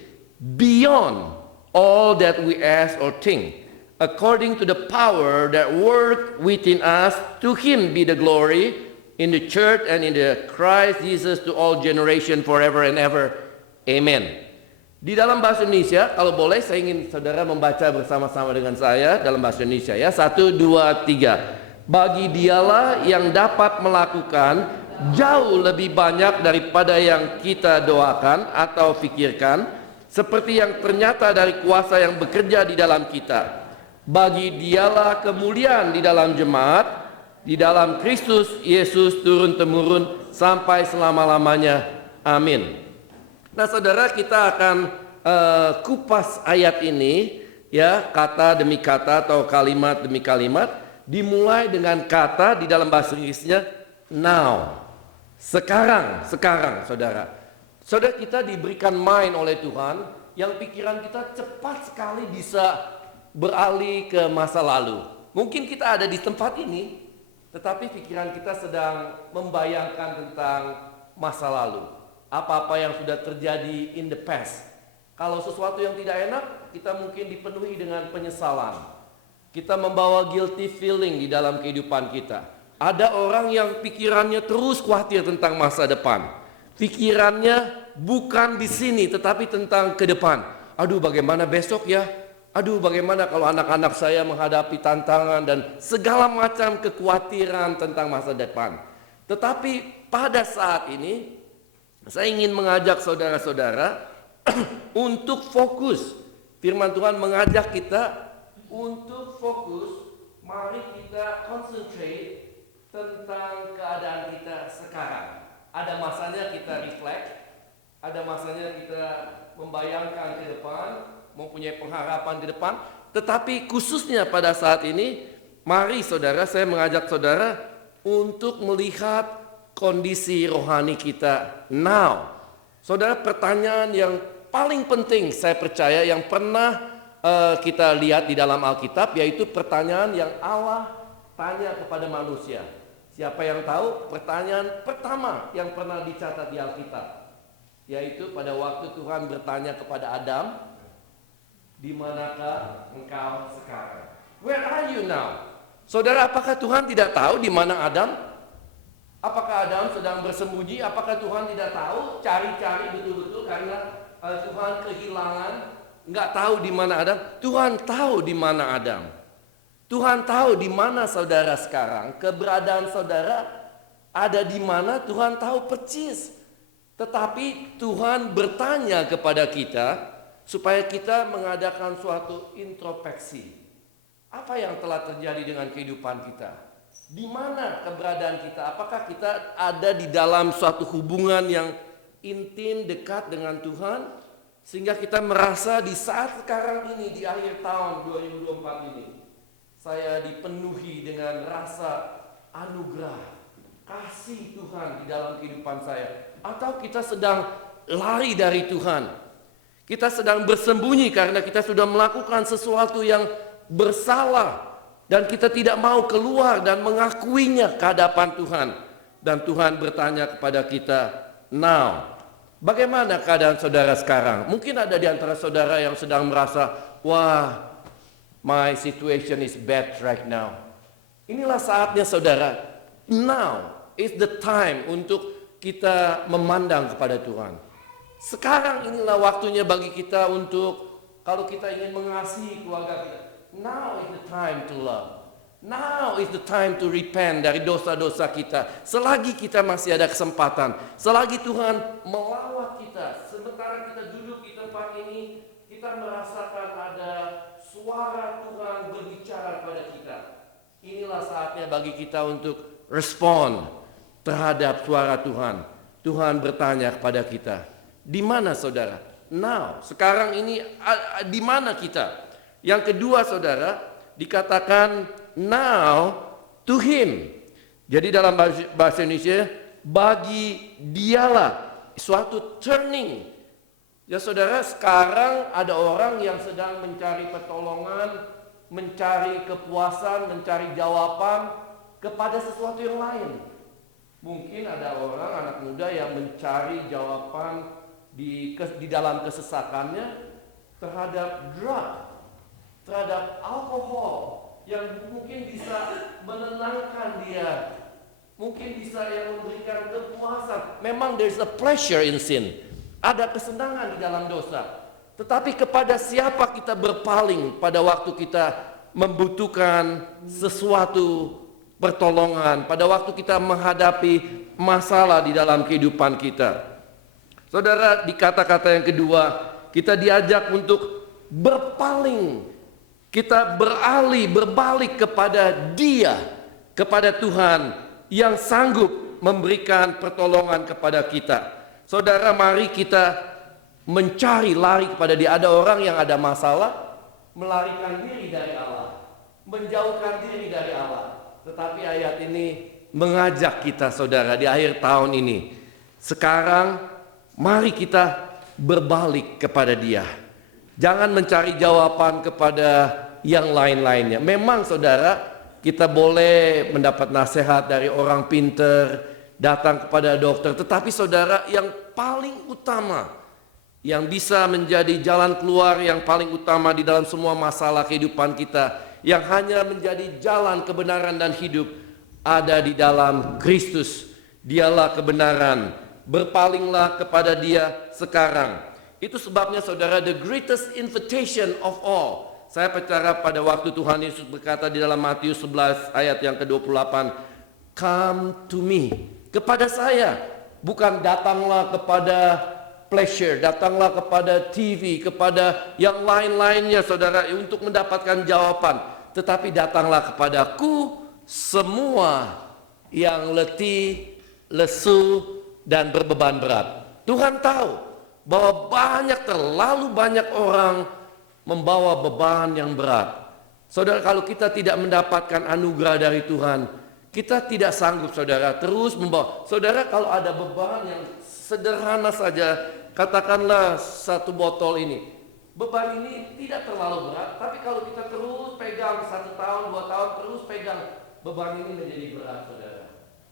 beyond all that we ask or think, according to the power that work within us, to him be the glory in the church and in the Christ Jesus to all generation forever and ever. Amen. Di dalam bahasa Indonesia, kalau boleh saya ingin saudara membaca bersama-sama dengan saya dalam bahasa Indonesia ya. 1, 2, 3. Bagi dialah yang dapat melakukan jauh lebih banyak daripada yang kita doakan atau pikirkan, seperti yang ternyata dari kuasa yang bekerja di dalam kita. Bagi dialah kemuliaan di dalam jemaat, di dalam Kristus Yesus turun-temurun sampai selama-lamanya. Amin. Nah saudara, kita akan kupas ayat ini ya, kata demi kata atau kalimat demi kalimat. Dimulai dengan kata di dalam bahasa Inggrisnya now. Sekarang saudara. Saudara, kita diberikan mind oleh Tuhan yang pikiran kita cepat sekali bisa beralih ke masa lalu. Mungkin kita ada di tempat ini, tetapi pikiran kita sedang membayangkan tentang masa lalu. Apa-apa yang sudah terjadi in the past. Kalau sesuatu yang tidak enak, kita mungkin dipenuhi dengan penyesalan. Kita membawa guilty feeling di dalam kehidupan kita. Ada orang yang pikirannya terus khawatir tentang masa depan. Pikirannya bukan di sini, tetapi tentang ke depan. Aduh, bagaimana besok ya? Aduh, bagaimana kalau anak-anak saya menghadapi tantangan dan segala macam kekhawatiran tentang masa depan. Tetapi pada saat ini, saya ingin mengajak saudara-saudara untuk fokus. Firman Tuhan mengajak kita untuk fokus. Mari kita concentrate tentang keadaan kita sekarang. Ada masanya kita reflect, ada masanya kita membayangkan ke depan, mempunyai pengharapan ke depan. Tetapi khususnya pada saat ini, mari saudara, saya mengajak saudara untuk melihat kondisi rohani kita now. Saudara, pertanyaan yang paling penting saya percaya yang pernah kita lihat di dalam Alkitab, yaitu pertanyaan yang Allah tanya kepada manusia. Siapa yang tahu pertanyaan pertama yang pernah dicatat di Alkitab? Yaitu pada waktu Tuhan bertanya kepada Adam, di manakah engkau sekarang? Where are you now? Saudara, apakah Tuhan tidak tahu di mana Adam? Apakah Adam sedang bersembunyi? Apakah Tuhan tidak tahu? Cari-cari betul-betul karena Tuhan kehilangan, nggak tahu di mana Adam. Tuhan tahu di mana Adam. Tuhan tahu di mana saudara sekarang. Keberadaan saudara ada di mana, Tuhan tahu persis. Tetapi Tuhan bertanya kepada kita supaya kita mengadakan suatu introspeksi. Apa yang telah terjadi dengan kehidupan kita? Di mana keberadaan kita? Apakah kita ada di dalam suatu hubungan yang intim, dekat dengan Tuhan? Sehingga kita merasa di saat sekarang ini, di akhir tahun 2024 ini, saya dipenuhi dengan rasa anugerah, kasih Tuhan di dalam kehidupan saya. Atau kita sedang lari dari Tuhan. Kita sedang bersembunyi karena kita sudah melakukan sesuatu yang bersalah. Dan kita tidak mau keluar dan mengakuinya ke hadapan Tuhan. Dan Tuhan bertanya kepada kita, now, bagaimana keadaan saudara sekarang? Mungkin ada di antara saudara yang sedang merasa, wah, my situation is bad right now. Inilah saatnya saudara. Now is the time untuk kita memandang kepada Tuhan. Sekarang inilah waktunya bagi kita untuk, kalau kita ingin mengasihi keluarga kita, now is the time to love. Now is the time to repent dari dosa-dosa kita. Selagi kita masih ada kesempatan, selagi Tuhan melawat kita, sementara kita duduk di tempat ini, kita merasakan ada suara Tuhan berbicara kepada kita. Inilah saatnya bagi kita untuk respon terhadap suara Tuhan. Tuhan bertanya kepada kita, di mana saudara? Now, sekarang ini di mana kita? Yang kedua saudara, dikatakan now to him. Jadi dalam bahasa Indonesia, bagi dialah, suatu turning. Ya saudara, sekarang ada orang yang sedang mencari pertolongan, mencari kepuasan, mencari jawaban kepada sesuatu yang lain. Mungkin ada orang, anak muda yang mencari jawaban di dalam kesesakannya terhadap drug, terhadap alkohol yang mungkin bisa menenangkan dia, mungkin bisa yang memberikan kepuasan. Memang there's a pleasure in sin, ada kesenangan di dalam dosa. Tetapi kepada siapa kita berpaling pada waktu kita membutuhkan sesuatu pertolongan, pada waktu kita menghadapi masalah di dalam kehidupan kita? Saudara, di kata-kata yang kedua, kita diajak untuk berpaling. Kita beralih, berbalik kepada Dia, kepada Tuhan yang sanggup memberikan pertolongan kepada kita. Saudara, mari kita mencari, lari kepada Dia. Ada orang yang ada masalah, melarikan diri dari Allah, menjauhkan diri dari Allah. Tetapi ayat ini mengajak kita, saudara, di akhir tahun ini. Sekarang, mari kita berbalik kepada Dia. Jangan mencari jawaban kepada yang lain-lainnya. Memang saudara, kita boleh mendapat nasihat dari orang pinter, datang kepada dokter, tetapi saudara, yang paling utama, yang bisa menjadi jalan keluar yang paling utama di dalam semua masalah kehidupan kita, yang hanya menjadi jalan kebenaran dan hidup, ada di dalam Kristus. Dialah kebenaran. Berpalinglah kepada Dia sekarang. Itu sebabnya saudara, the greatest invitation of all. Saya percaya pada waktu Tuhan Yesus berkata di dalam Matius 11 ayat yang ke-28, come to me, kepada saya. Bukan datanglah kepada pleasure, datanglah kepada TV, kepada yang lain-lainnya saudara, untuk mendapatkan jawaban. Tetapi datanglah kepadaku semua yang letih, lesu, dan berbeban berat. Tuhan tahu bahwa terlalu banyak orang membawa beban yang berat. Saudara, kalau kita tidak mendapatkan anugerah dari Tuhan, kita tidak sanggup saudara terus membawa. Saudara, kalau ada beban yang sederhana saja, katakanlah satu botol ini. Beban ini tidak terlalu berat, tapi kalau kita terus pegang 1 tahun, 2 tahun, terus pegang, beban ini menjadi berat saudara.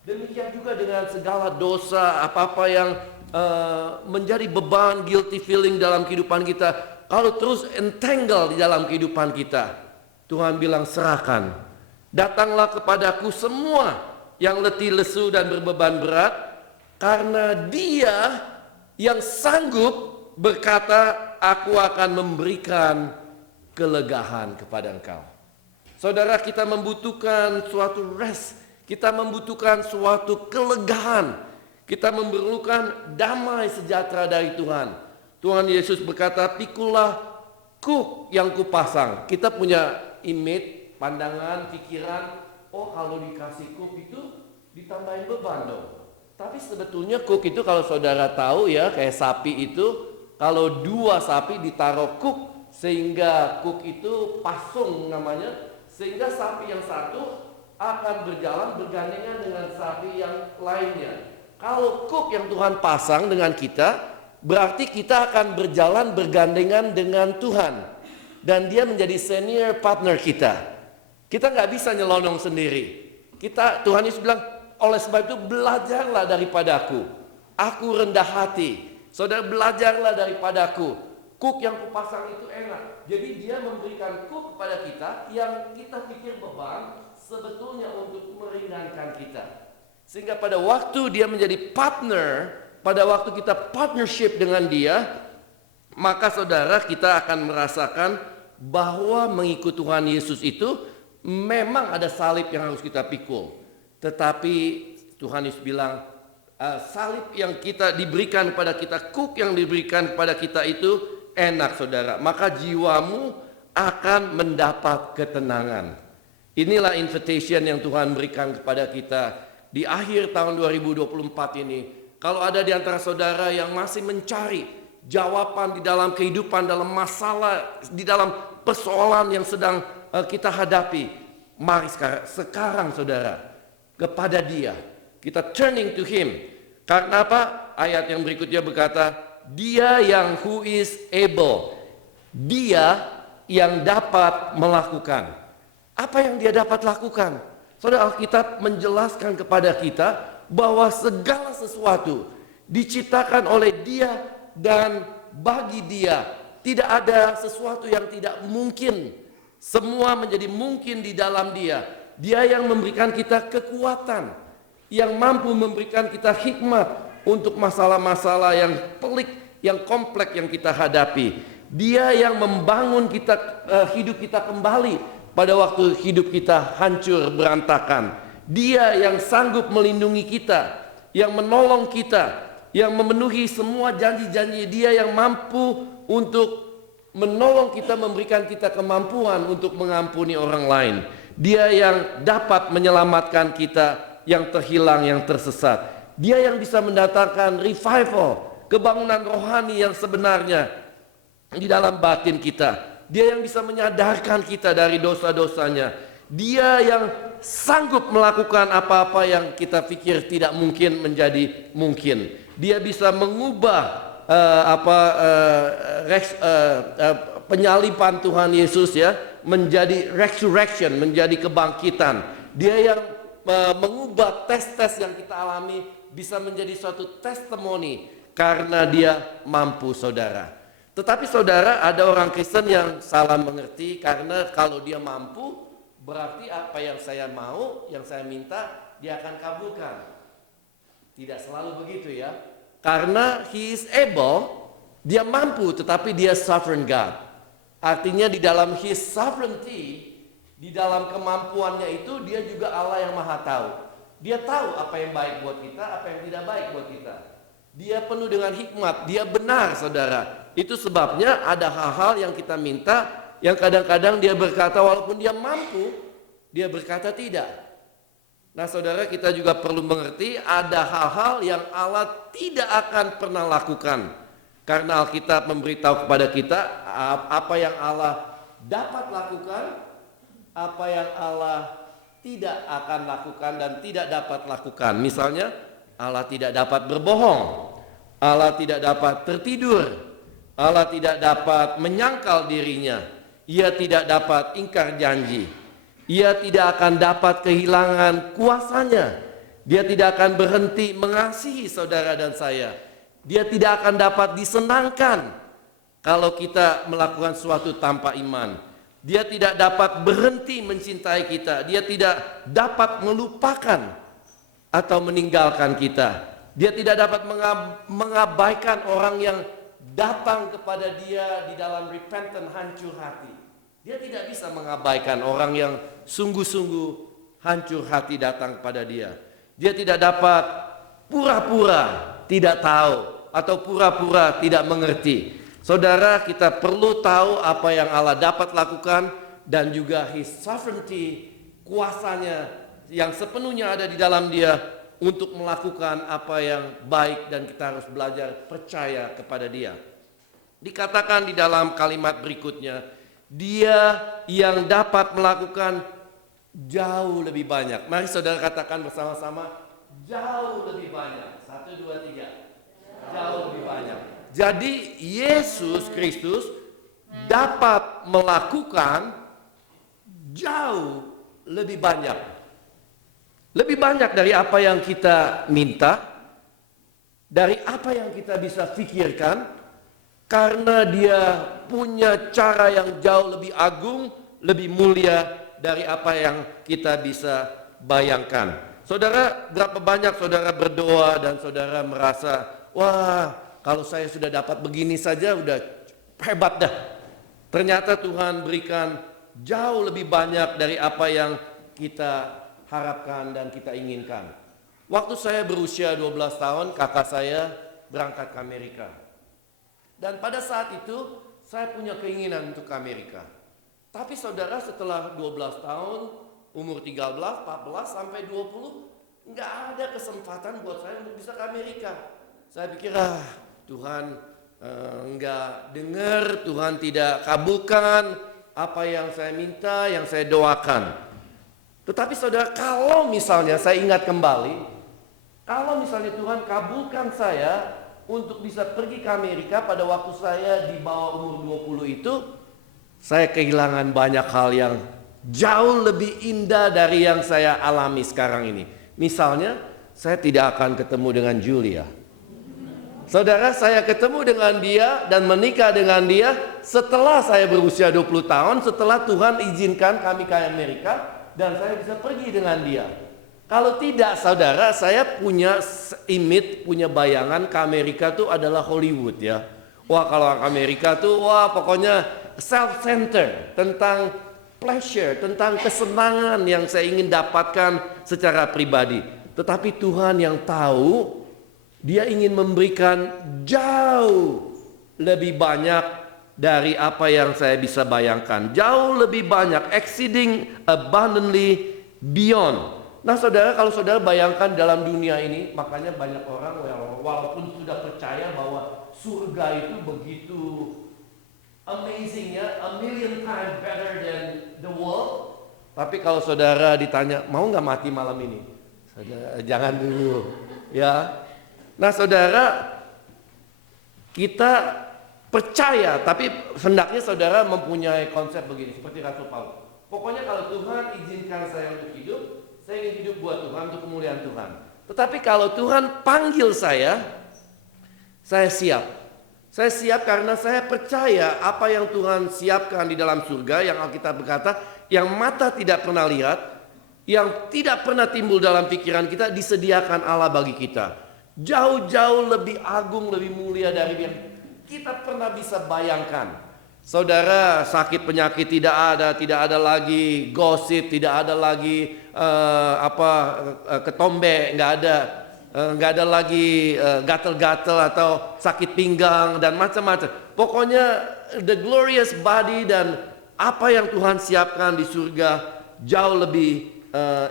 Demikian juga dengan segala dosa, apa-apa yang menjadi beban, guilty feeling dalam kehidupan kita. Kalau terus entangle di dalam kehidupan kita, Tuhan bilang serahkan. Datanglah kepadaku semua yang letih, lesu, dan berbeban berat, karena Dia yang sanggup berkata, aku akan memberikan kelegaan kepada engkau. Saudara, kita membutuhkan suatu rest, kita membutuhkan suatu kelegaan. Kita memerlukan damai sejahtera dari Tuhan. Tuhan Yesus berkata, pikulah kuk yang kupasang. Kita punya image, pandangan, pikiran, oh kalau dikasih kuk itu ditambahin beban dong. Tapi sebetulnya kuk itu kalau saudara tahu ya, kayak sapi itu, kalau 2 sapi ditaruh kuk, sehingga kuk itu pasung namanya, sehingga sapi yang satu akan berjalan bergandengan dengan sapi yang lainnya. Kalau kuk yang Tuhan pasang dengan kita, berarti kita akan berjalan bergandengan dengan Tuhan. Dan Dia menjadi senior partner kita. Kita nggak bisa nyelonong sendiri. Tuhan Yesus bilang, oleh sebab itu belajarlah daripadaku. Aku rendah hati. Saudara, belajarlah daripadaku. Kuk yang kupasang itu enak. Jadi Dia memberikan kuk kepada kita yang kita pikir beban, sebetulnya untuk meringankan kita. Sehingga pada waktu Dia menjadi partner, pada waktu kita partnership dengan Dia, maka saudara, kita akan merasakan bahwa mengikut Tuhan Yesus itu memang ada salib yang harus kita pikul. Tetapi Tuhan Yesus bilang, salib yang kita diberikan kepada kita, kuk yang diberikan kepada kita itu enak saudara. Maka jiwamu akan mendapat ketenangan. Inilah invitation yang Tuhan berikan kepada kita. Di akhir tahun 2024 ini, kalau ada di antara saudara yang masih mencari jawaban di dalam kehidupan, dalam masalah, di dalam persoalan yang sedang kita hadapi, mari sekarang saudara, kepada Dia, kita turning to Him. Karena apa? Ayat yang berikutnya berkata, Dia yang who is able, Dia yang dapat melakukan. Apa yang Dia dapat lakukan? Saudara, Alkitab menjelaskan kepada kita bahwa segala sesuatu diciptakan oleh Dia dan bagi Dia. Tidak ada sesuatu yang tidak mungkin. Semua menjadi mungkin di dalam Dia. Dia yang memberikan kita kekuatan, yang mampu memberikan kita hikmat untuk masalah-masalah yang pelik, yang kompleks yang kita hadapi. Dia yang membangun kita, hidup kita kembali pada waktu hidup kita hancur berantakan. Dia yang sanggup melindungi kita, yang menolong kita, yang memenuhi semua janji-janji. Dia yang mampu untuk menolong kita, memberikan kita kemampuan untuk mengampuni orang lain. Dia yang dapat menyelamatkan kita yang terhilang, yang tersesat. Dia yang bisa mendatangkan revival, kebangunan rohani yang sebenarnya di dalam batin kita. Dia yang bisa menyadarkan kita dari dosa-dosanya. Dia yang sanggup melakukan apa-apa yang kita pikir tidak mungkin menjadi mungkin. Dia bisa mengubah penyaliban Tuhan Yesus ya menjadi resurrection, menjadi kebangkitan. Dia yang mengubah tes-tes yang kita alami bisa menjadi suatu testimoni karena dia mampu, saudara. Tetapi saudara, ada orang Kristen yang salah mengerti karena kalau dia mampu berarti apa yang saya mau, yang saya minta dia akan kabulkan. Tidak selalu begitu ya. Karena he is able, dia mampu, tetapi dia sovereign God. Artinya di dalam his sovereignty, di dalam kemampuannya itu dia juga Allah yang maha tahu. Dia tahu apa yang baik buat kita, apa yang tidak baik buat kita. Dia penuh dengan hikmat, dia benar, saudara. Itu sebabnya ada hal-hal yang kita minta, yang kadang-kadang dia berkata walaupun dia mampu, dia berkata tidak. Nah saudara, kita juga perlu mengerti ada hal-hal yang Allah tidak akan pernah lakukan. Karena Alkitab memberitahu kepada kita apa yang Allah dapat lakukan, apa yang Allah tidak akan lakukan dan tidak dapat lakukan. Misalnya, Allah tidak dapat berbohong, Allah tidak dapat tertidur, Allah tidak dapat menyangkal dirinya, Ia tidak dapat ingkar janji, Ia tidak akan dapat kehilangan kuasanya, Dia tidak akan berhenti mengasihi saudara dan saya, Dia tidak akan dapat disenangkan kalau kita melakukan sesuatu tanpa iman. Dia tidak dapat berhenti mencintai kita, Dia tidak dapat melupakan atau meninggalkan kita. Dia tidak dapat mengabaikan orang yang datang kepada dia di dalam repentant, hancur hati. Dia tidak bisa mengabaikan orang yang sungguh-sungguh hancur hati datang kepada dia. Dia tidak dapat pura-pura tidak tahu atau pura-pura tidak mengerti. Saudara, kita perlu tahu apa yang Allah dapat lakukan dan juga his sovereignty, kuasanya yang sepenuhnya ada di dalam dia untuk melakukan apa yang baik, dan kita harus belajar percaya kepada dia. Dikatakan di dalam kalimat berikutnya, dia yang dapat melakukan jauh lebih banyak. Mari saudara katakan bersama-sama, jauh lebih banyak. 1, 2, 3. Jauh lebih banyak. Jadi Yesus Kristus dapat melakukan jauh lebih banyak. Lebih banyak dari apa yang kita minta, dari apa yang kita bisa pikirkan, karena dia punya cara yang jauh lebih agung, lebih mulia dari apa yang kita bisa bayangkan. Saudara, berapa banyak saudara berdoa dan saudara merasa, wah kalau saya sudah dapat begini saja udah hebat dah. Ternyata Tuhan berikan jauh lebih banyak dari apa yang kita harapkan dan kita inginkan. Waktu saya berusia 12 tahun, kakak saya berangkat ke Amerika. Dan pada saat itu, saya punya keinginan untuk ke Amerika. Tapi saudara, setelah 12 tahun, umur 13, 14, sampai 20, nggak ada kesempatan buat saya untuk bisa ke Amerika. Saya pikir, Tuhan nggak dengar, Tuhan tidak kabulkan apa yang saya minta, yang saya doakan. Tetapi saudara, kalau misalnya saya ingat kembali, kalau misalnya Tuhan kabulkan saya untuk bisa pergi ke Amerika pada waktu saya di bawah umur 20 itu, saya kehilangan banyak hal yang jauh lebih indah dari yang saya alami sekarang ini. Misalnya, saya tidak akan ketemu dengan Julia. Saudara, saya ketemu dengan dia dan menikah dengan dia setelah saya berusia 20 tahun, setelah Tuhan izinkan kami ke Amerika, dan saya bisa pergi dengan dia. Kalau tidak, saudara, saya punya image, punya bayangan ke Amerika itu adalah Hollywood ya. Wah, kalau ke Amerika tuh, wah pokoknya self-centered, tentang pleasure, tentang kesenangan yang saya ingin dapatkan secara pribadi. Tetapi Tuhan yang tahu, Dia ingin memberikan jauh lebih banyak dari apa yang saya bisa bayangkan. Jauh lebih banyak, exceeding abundantly beyond. Nah saudara, kalau saudara bayangkan dalam dunia ini, makanya banyak orang walaupun sudah percaya bahwa surga itu begitu amazing ya, a million times better than the world. Tapi kalau saudara ditanya, mau nggak mati malam ini? Saudara, jangan dulu ya. Nah saudara, kita percaya, tapi hendaknya saudara mempunyai konsep begini, seperti Rasul Paulus. Pokoknya kalau Tuhan izinkan saya untuk hidup, saya ingin hidup buat Tuhan, untuk kemuliaan Tuhan. Tetapi kalau Tuhan panggil saya siap. Saya siap karena saya percaya apa yang Tuhan siapkan di dalam surga, yang Alkitab berkata, yang mata tidak pernah lihat, yang tidak pernah timbul dalam pikiran kita, disediakan Allah bagi kita. Jauh-jauh lebih agung, lebih mulia dari yang kita pernah bisa bayangkan. Saudara, sakit penyakit tidak ada lagi gosip, tidak ada lagi ketombe, nggak ada lagi gatel-gatel atau sakit pinggang dan macam-macam. Pokoknya the glorious body dan apa yang Tuhan siapkan di surga jauh lebih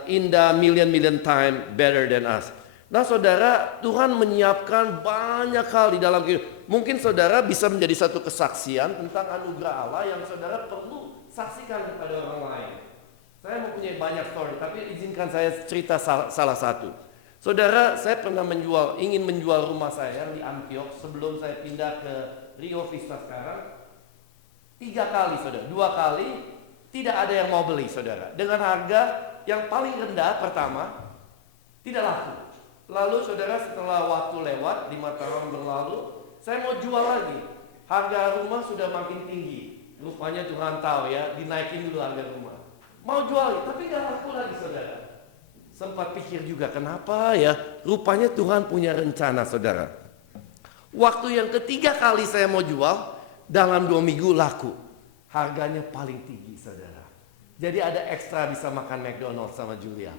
indah, million time better than us. Nah saudara, Tuhan menyiapkan banyak hal di dalam kehidupan. Mungkin saudara bisa menjadi satu kesaksian tentang anugerah Allah yang saudara perlu saksikan kepada orang lain. Saya mempunyai banyak story, tapi izinkan saya cerita salah satu. Saudara, saya pernah ingin menjual rumah saya yang di Antioch sebelum saya pindah ke Rio Vista sekarang. 3 kali saudara, 2 kali tidak ada yang mau beli saudara. Dengan harga yang paling rendah pertama, tidak laku. Lalu saudara, setelah waktu lewat 5 tahun berlalu, saya mau jual lagi. Harga rumah sudah makin tinggi. Rupanya Tuhan tahu ya, dinaikin dulu harga rumah. Mau jual, tapi gak laku lagi saudara. Sempat pikir juga, kenapa ya? Rupanya Tuhan punya rencana saudara. Waktu yang ketiga kali saya mau jual, dalam 2 minggu laku. Harganya paling tinggi saudara. Jadi ada ekstra bisa makan McDonald's sama Julia.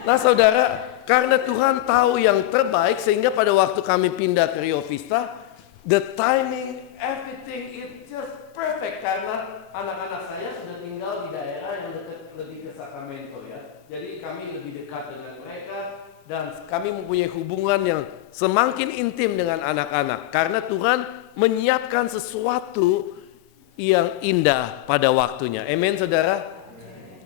Nah saudara, karena Tuhan tahu yang terbaik, sehingga pada waktu kami pindah ke Rio Vista, the timing, everything it just perfect. Karena anak-anak saya sudah tinggal di daerah yang dekat lebih ke Sacramento ya. Jadi kami lebih dekat dengan mereka dan kami mempunyai hubungan yang semakin intim dengan anak-anak. Karena Tuhan menyiapkan sesuatu yang indah pada waktunya. Amin saudara.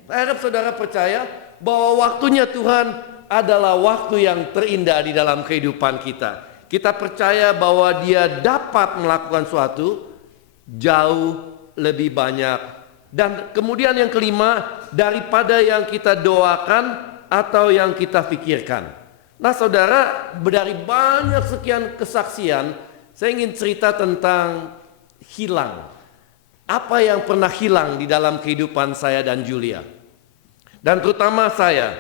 Saya harap saudara percaya bahwa waktunya Tuhan adalah waktu yang terindah di dalam kehidupan kita. Kita percaya bahwa Dia dapat melakukan sesuatu jauh lebih banyak. Dan kemudian yang kelima, daripada yang kita doakan atau yang kita pikirkan. Nah saudara, dari banyak sekian kesaksian, saya ingin cerita tentang hilang. Apa yang pernah hilang di dalam kehidupan saya dan Julia. Dan terutama saya.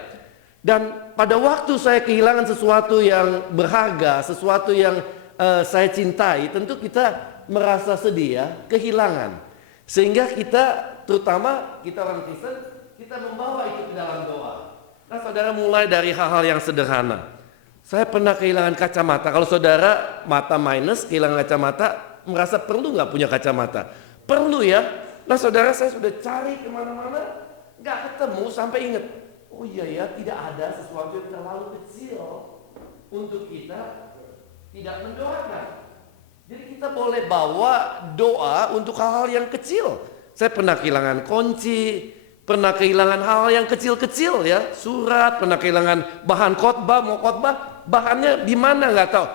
Dan pada waktu saya kehilangan sesuatu yang berharga, sesuatu yang saya cintai, tentu kita merasa sedih ya, kehilangan. Sehingga kita, terutama kita orang Kristen, kita membawa itu ke dalam doa. Nah saudara, mulai dari hal-hal yang sederhana. Saya pernah kehilangan kacamata. Kalau saudara mata minus, kehilangan kacamata, merasa perlu nggak punya kacamata? Perlu ya. Nah saudara, saya sudah cari kemana-mana, nggak ketemu, sampai ingat, oh iya ya, tidak ada sesuatu yang terlalu kecil untuk kita tidak mendoakan. Jadi kita boleh bawa doa untuk hal-hal yang kecil. Saya pernah kehilangan kunci, pernah kehilangan hal yang kecil-kecil ya, surat, pernah kehilangan bahan khotbah, mau khotbah, bahannya di mana nggak tahu.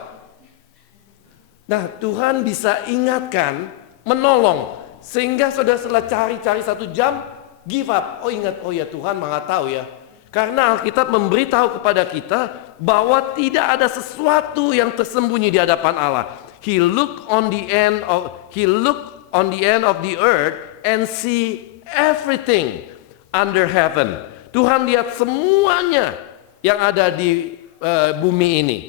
Nah Tuhan bisa ingatkan, menolong, sehingga saudara setelah cari-cari 1 jam, give up. Oh ingat, oh ya Tuhan maha tahu ya. Karena Alkitab memberitahu kepada kita bahwa tidak ada sesuatu yang tersembunyi di hadapan Allah. He look on the end of the earth and see everything under heaven. Tuhan lihat semuanya yang ada di bumi ini.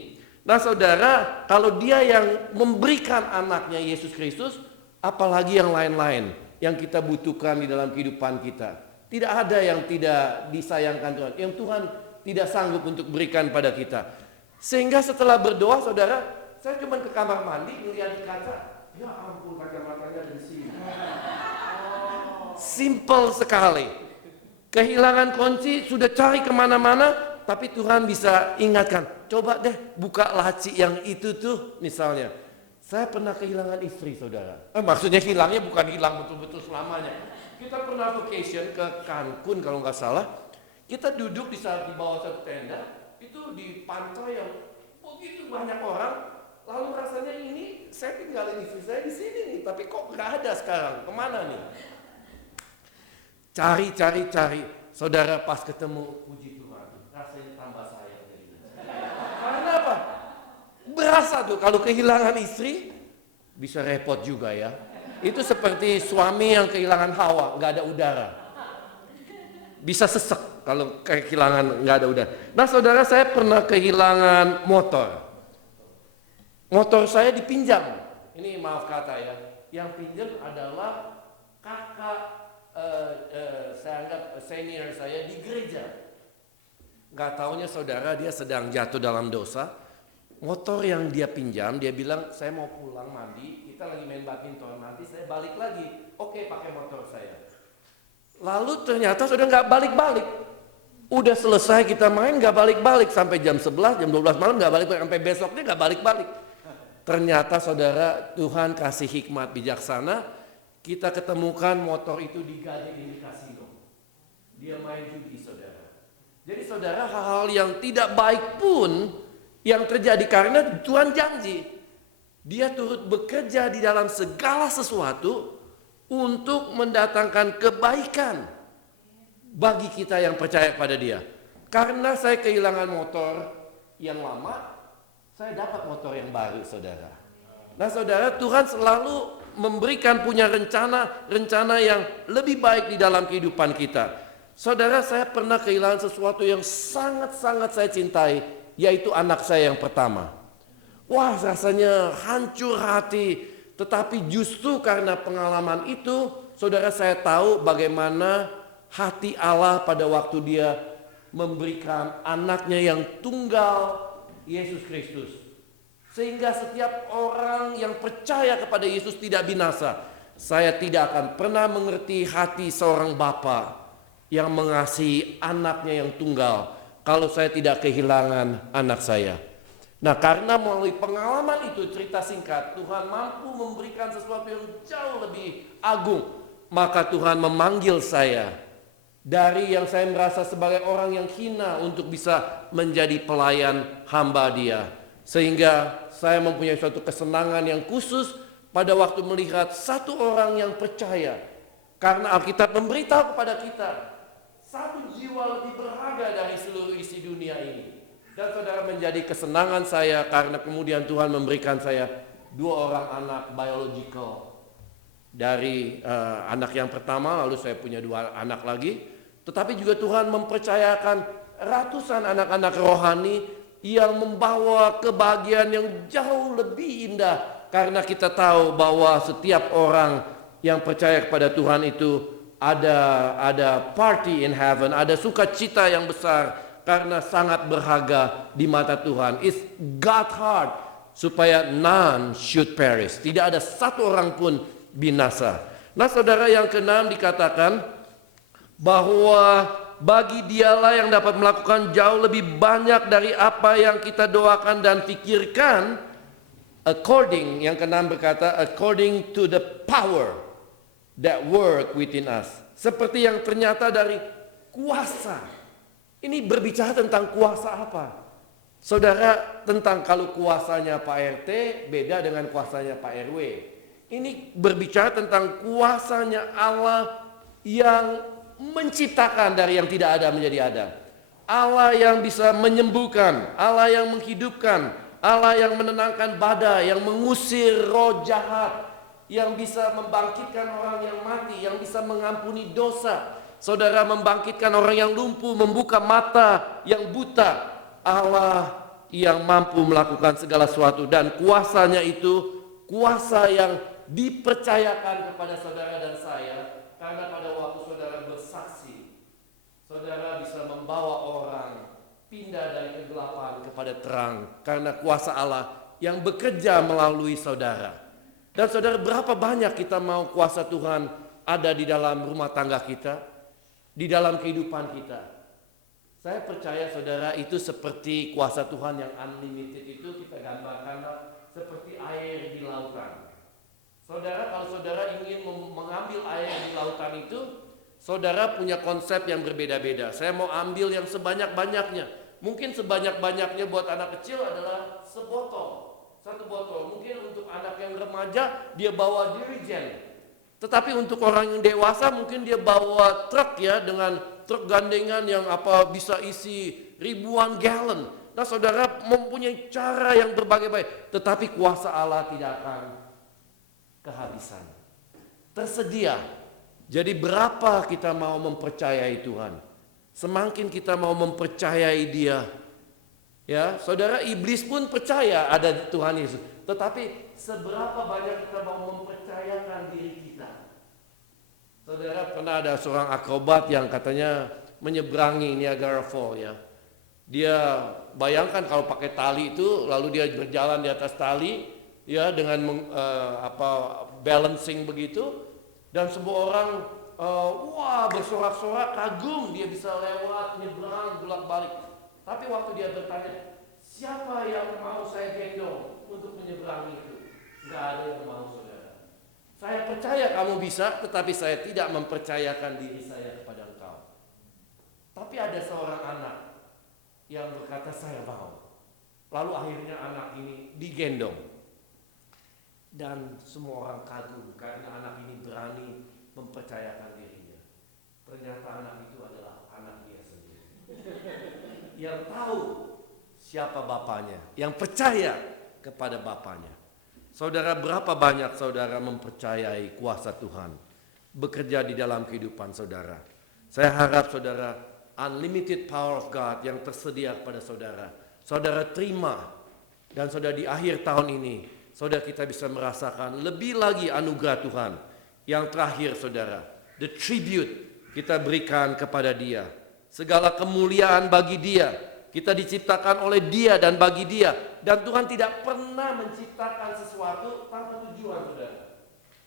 Nah saudara, kalau Dia yang memberikan anaknya Yesus Kristus, apalagi yang lain-lain yang kita butuhkan di dalam kehidupan kita. Tidak ada yang tidak disayangkan Tuhan, yang Tuhan tidak sanggup untuk berikan pada kita. Sehingga setelah berdoa saudara, saya cuma ke kamar mandi, melihat di kaca, ya ampun kacamatanya ada di sini. Simple sekali. Kehilangan kunci, sudah cari kemana-mana, tapi Tuhan bisa ingatkan, coba deh buka laci yang itu tuh misalnya. Saya pernah kehilangan istri saudara. Maksudnya hilangnya bukan hilang betul-betul selamanya. Kita pernah vacation ke Cancun kalau nggak salah. Kita duduk di bawah satu tenda, itu di pantai yang begitu banyak orang. Lalu rasanya ini saya tinggalin istri saya di sini nih, tapi kok nggak ada sekarang? Kemana nih? Cari. Saudara pas ketemu, puji Tuhan, rasanya tambah sayang. Karena apa? Berasa tuh kalau kehilangan istri, bisa repot juga ya. Itu seperti suami yang kehilangan Hawa, nggak ada udara. Bisa sesek kalau kehilangan nggak ada udara. Nah saudara, saya pernah kehilangan motor. Motor saya dipinjam. Ini maaf kata ya. Yang pinjam adalah kakak saya anggap senior saya di gereja. Gak taunya saudara, dia sedang jatuh dalam dosa. Motor yang dia pinjam, dia bilang saya mau pulang mandi, kita lagi main badminton, nanti saya balik lagi. Oke, pakai motor saya. Lalu ternyata sudah gak balik-balik. Udah selesai kita main gak balik-balik sampai jam 11, jam 12 malam gak balik-balik, sampai besoknya gak balik-balik. Ternyata saudara, Tuhan kasih hikmat bijaksana. Kita ketemukan motor itu digadai di kasino. Dia main judi saudara. Jadi saudara, hal-hal yang tidak baik pun yang terjadi karena Tuhan janji. Dia turut bekerja di dalam segala sesuatu untuk mendatangkan kebaikan bagi kita yang percaya pada Dia. Karena saya kehilangan motor yang lama, saya dapat motor yang baru saudara. Nah saudara, Tuhan selalu memberikan punya rencana yang lebih baik di dalam kehidupan kita. Saudara, saya pernah kehilangan sesuatu yang sangat-sangat saya cintai, yaitu anak saya yang pertama. Wah, rasanya hancur hati. Tetapi justru karena pengalaman itu, saudara, saya tahu bagaimana hati Allah pada waktu Dia memberikan anaknya yang tunggal, Yesus Kristus. Sehingga setiap orang yang percaya kepada Yesus tidak binasa. Saya tidak akan pernah mengerti hati seorang bapa yang mengasihi anaknya yang tunggal kalau saya tidak kehilangan anak saya. Nah, karena melalui pengalaman itu, cerita singkat, Tuhan mampu memberikan sesuatu yang jauh lebih agung. Maka Tuhan memanggil saya dari yang saya merasa sebagai orang yang hina untuk bisa menjadi pelayan hamba Dia. Sehingga saya mempunyai suatu kesenangan yang khusus pada waktu melihat satu orang yang percaya. Karena Alkitab memberitahu kepada kita, satu jiwa lebih berharga dari seluruh isi dunia ini. Dan saudara, menjadi kesenangan saya karena kemudian Tuhan memberikan saya 2 orang anak biological. Dari anak yang pertama, lalu saya punya 2 anak lagi. Tetapi juga Tuhan mempercayakan ratusan anak-anak rohani yang membawa kebahagiaan yang jauh lebih indah. Karena kita tahu bahwa setiap orang yang percaya kepada Tuhan itu ada party in heaven, ada sukacita yang besar karena sangat berharga di mata Tuhan. It's God's heart supaya none should perish. Tidak ada satu orang pun binasa. Nah saudara, yang keenam dikatakan bahwa bagi Dialah yang dapat melakukan jauh lebih banyak dari apa yang kita doakan dan pikirkan. According, yang keenam berkata, according to the power that work within us. Seperti yang ternyata dari kuasa. Ini berbicara tentang kuasa apa? Saudara, tentang kalau kuasanya Pak RT beda dengan kuasanya Pak RW. Ini berbicara tentang kuasanya Allah yang menciptakan dari yang tidak ada menjadi ada. Allah yang bisa menyembuhkan, Allah yang menghidupkan, Allah yang menenangkan badai, yang mengusir roh jahat, yang bisa membangkitkan orang yang mati, yang bisa mengampuni dosa. Saudara, membangkitkan orang yang lumpuh, membuka mata yang buta. Allah yang mampu melakukan segala sesuatu, dan kuasanya itu kuasa yang dipercayakan kepada saudara dan saya. Karena pada waktu saudara bersaksi, saudara bisa membawa orang pindah dari kegelapan kepada terang. Karena kuasa Allah yang bekerja melalui saudara. Dan saudara, berapa banyak kita mau kuasa Tuhan ada di dalam rumah tangga kita, di dalam kehidupan kita. Saya percaya saudara, itu seperti kuasa Tuhan yang unlimited itu kita gambarkan seperti air di lautan. Saudara, kalau saudara ingin mengambil air di lautan itu, saudara punya konsep yang berbeda-beda. Saya mau ambil yang sebanyak-banyaknya. Mungkin sebanyak-banyaknya buat anak kecil adalah sebotol. satu botol. Mungkin untuk anak yang remaja dia bawa dirigen. Tetapi untuk orang yang dewasa mungkin dia bawa truk ya, dengan truk gandengan yang bisa isi ribuan galon. Nah saudara mempunyai cara yang berbagai-bagai. Tetapi kuasa Allah tidak akan kehabisan. Tersedia. Jadi berapa kita mau mempercayai Tuhan? Semakin kita mau mempercayai Dia. Ya, saudara, iblis pun percaya ada Tuhan Yesus. Tetapi seberapa banyak kita mau mempercayakan diri kita? Saudara, pernah ada seorang akrobat yang katanya menyeberangi Niagara Falls ya. Dia bayangkan kalau pakai tali itu, lalu dia berjalan di atas tali ya dengan balancing begitu, dan semua orang bersorak-sorak kagum dia bisa lewat nyebrang bolak-balik. Tapi waktu dia bertanya, siapa yang mau saya gendong untuk menyeberangi itu? Gak ada yang mau, saudara. Saya percaya kamu bisa, tetapi saya tidak mempercayakan diri saya kepada engkau. Tapi ada seorang anak yang berkata saya mau. Lalu akhirnya anak ini digendong. Dan semua orang kagum karena anak ini berani mempercayakan dirinya. Ternyata anak itu adalah anak dia sendiri. Yang tahu siapa bapaknya, yang percaya kepada bapaknya. Saudara, berapa banyak saudara mempercayai kuasa Tuhan bekerja di dalam kehidupan saudara? Saya harap saudara, unlimited power of God yang tersedia kepada saudara, saudara terima, dan saudara di akhir tahun ini, saudara kita bisa merasakan lebih lagi anugerah Tuhan. Yang terakhir saudara, the tribute kita berikan kepada Dia. Segala kemuliaan bagi Dia. Kita diciptakan oleh Dia dan bagi Dia. Dan Tuhan tidak pernah menciptakan sesuatu tanpa tujuan, saudara.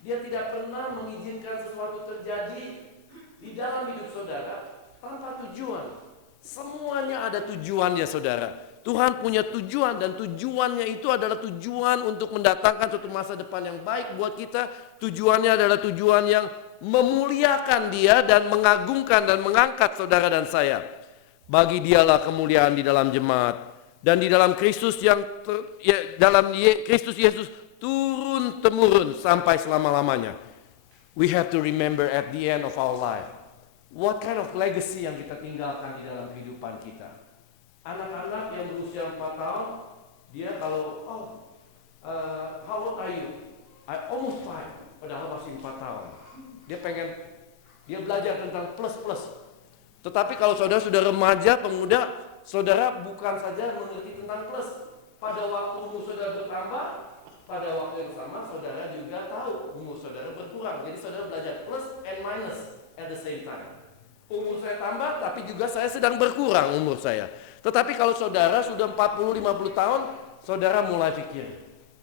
Dia tidak pernah mengizinkan sesuatu terjadi di dalam hidup saudara tanpa tujuan. Semuanya ada tujuannya, saudara. Tuhan punya tujuan, dan tujuannya itu adalah tujuan untuk mendatangkan suatu masa depan yang baik buat kita. Tujuannya adalah tujuan yang memuliakan Dia dan mengagungkan dan mengangkat saudara dan saya. Bagi Dialah kemuliaan di dalam jemaat dan di dalam Kristus Kristus Yesus turun temurun sampai selama-lamanya. We have to remember at the end of our life, what kind of legacy yang kita tinggalkan di dalam kehidupan kita. Anak-anak yang berusia 4 tahun, dia kalau how old are you? I almost 5, padahal masih 4 tahun. Dia belajar tentang plus. Tetapi kalau saudara sudah remaja, pemuda, saudara bukan saja mengerti tentang plus. Pada waktu umur saudara bertambah, pada waktu yang sama saudara juga tahu umur saudara berkurang. Jadi saudara belajar plus and minus at the same time. Umur saya tambah, tapi juga saya sedang berkurang umur saya. Tetapi kalau saudara sudah 40-50 tahun, saudara mulai pikir,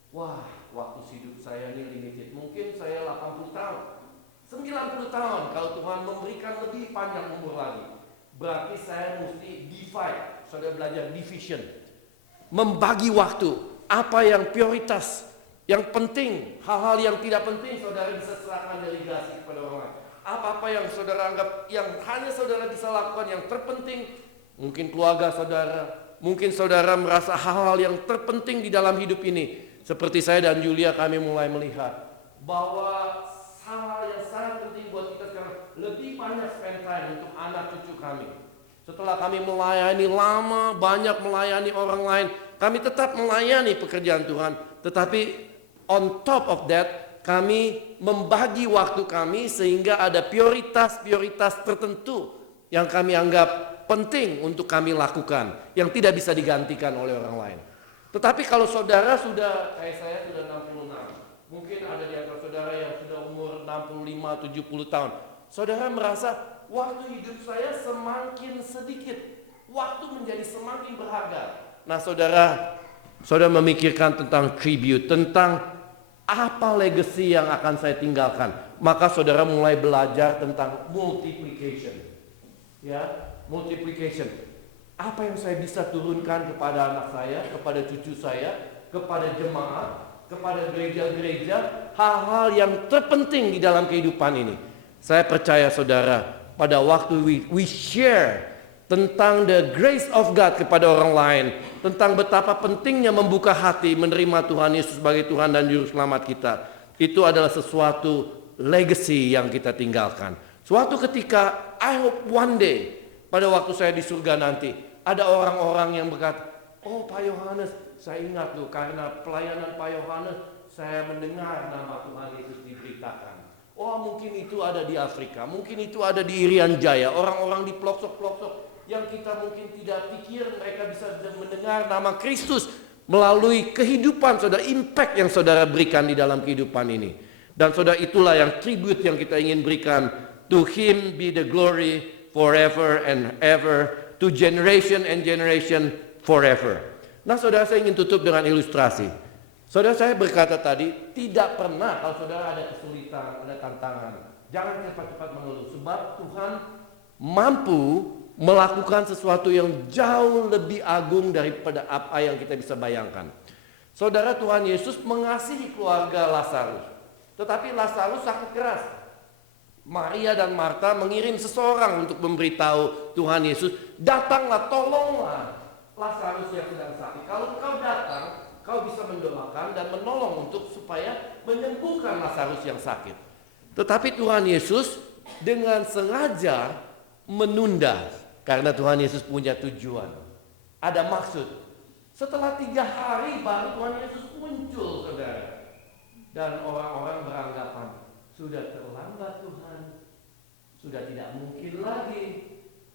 wah, waktu hidup saya ini limited. Mungkin saya 80 tahun. 90 tahun kalau Tuhan memberikan lebih panjang umur lagi. Berarti saya mesti divide. Saudara belajar division. Membagi waktu. Apa yang prioritas, yang penting, hal-hal yang tidak penting saudara bisa serahkan delegasi kepada orang lain. Apa-apa yang saudara anggap yang hanya saudara bisa lakukan yang terpenting, mungkin keluarga saudara, mungkin saudara merasa hal-hal yang terpenting di dalam hidup ini. Seperti saya dan Julia, kami mulai melihat bahwa hal-hal yang sangat penting buat kita sekarang, lebih banyak spend time untuk anak cucu kami. Setelah kami melayani lama, banyak melayani orang lain, kami tetap melayani pekerjaan Tuhan. Tetapi on top of that, kami membagi waktu kami sehingga ada prioritas-prioritas tertentu yang kami anggap penting untuk kami lakukan, yang tidak bisa digantikan oleh orang lain. Tetapi kalau saudara sudah, kayak saya sudah 66, mungkin ada di antara saudara yang sudah umur 65-70 tahun. Saudara merasa waktu hidup saya semakin sedikit, waktu menjadi semakin berharga. Nah saudara memikirkan tentang tribute, tentang apa legacy yang akan saya tinggalkan. Maka saudara mulai belajar tentang multiplication. Ya, multiplication. Apa yang saya bisa turunkan kepada anak saya, kepada cucu saya, kepada jemaat, kepada gereja-gereja, hal-hal yang terpenting di dalam kehidupan ini. Saya percaya saudara, pada waktu we share tentang the grace of God kepada orang lain, tentang betapa pentingnya membuka hati menerima Tuhan Yesus sebagai Tuhan dan Juru Selamat kita. Itu adalah sesuatu legacy yang kita tinggalkan. Suatu ketika, I hope one day, pada waktu saya di surga nanti, ada orang-orang yang berkata, oh Pak Yohanes, saya ingat loh, karena pelayanan Pak Yohanes, saya mendengar nama Tuhan Yesus diberitakan. Oh mungkin itu ada di Afrika, mungkin itu ada di Irian Jaya, orang-orang di pelosok-pelosok yang kita mungkin tidak pikir mereka bisa mendengar nama Kristus melalui kehidupan saudara, impact yang saudara berikan di dalam kehidupan ini. Dan saudara, itulah yang tribute yang kita ingin berikan. To Him be the glory forever and ever, to generation and generation forever. Nah saudara, saya ingin tutup dengan ilustrasi. Saudara, saya berkata tadi, tidak pernah kalau saudara ada kesulitan, ada tantangan, jangan cepat-cepat mengeluh, sebab Tuhan mampu melakukan sesuatu yang jauh lebih agung daripada apa yang kita bisa bayangkan. Saudara, Tuhan Yesus mengasihi keluarga Lazarus, tetapi Lazarus sakit keras. Maria dan Marta mengirim seseorang untuk memberitahu Tuhan Yesus, datanglah, tolonglah Lazarus yang sedang sakit. Kalau kau datang, kau bisa mendoakan dan menolong untuk supaya menyembuhkan Lazarus yang sakit. Tetapi Tuhan Yesus dengan sengaja menunda, karena Tuhan Yesus punya tujuan, ada maksud. Setelah 3 hari baru Tuhan Yesus muncul, saudara. Dan orang-orang beranggapan, sudah terlambat Tuhan, sudah tidak mungkin lagi.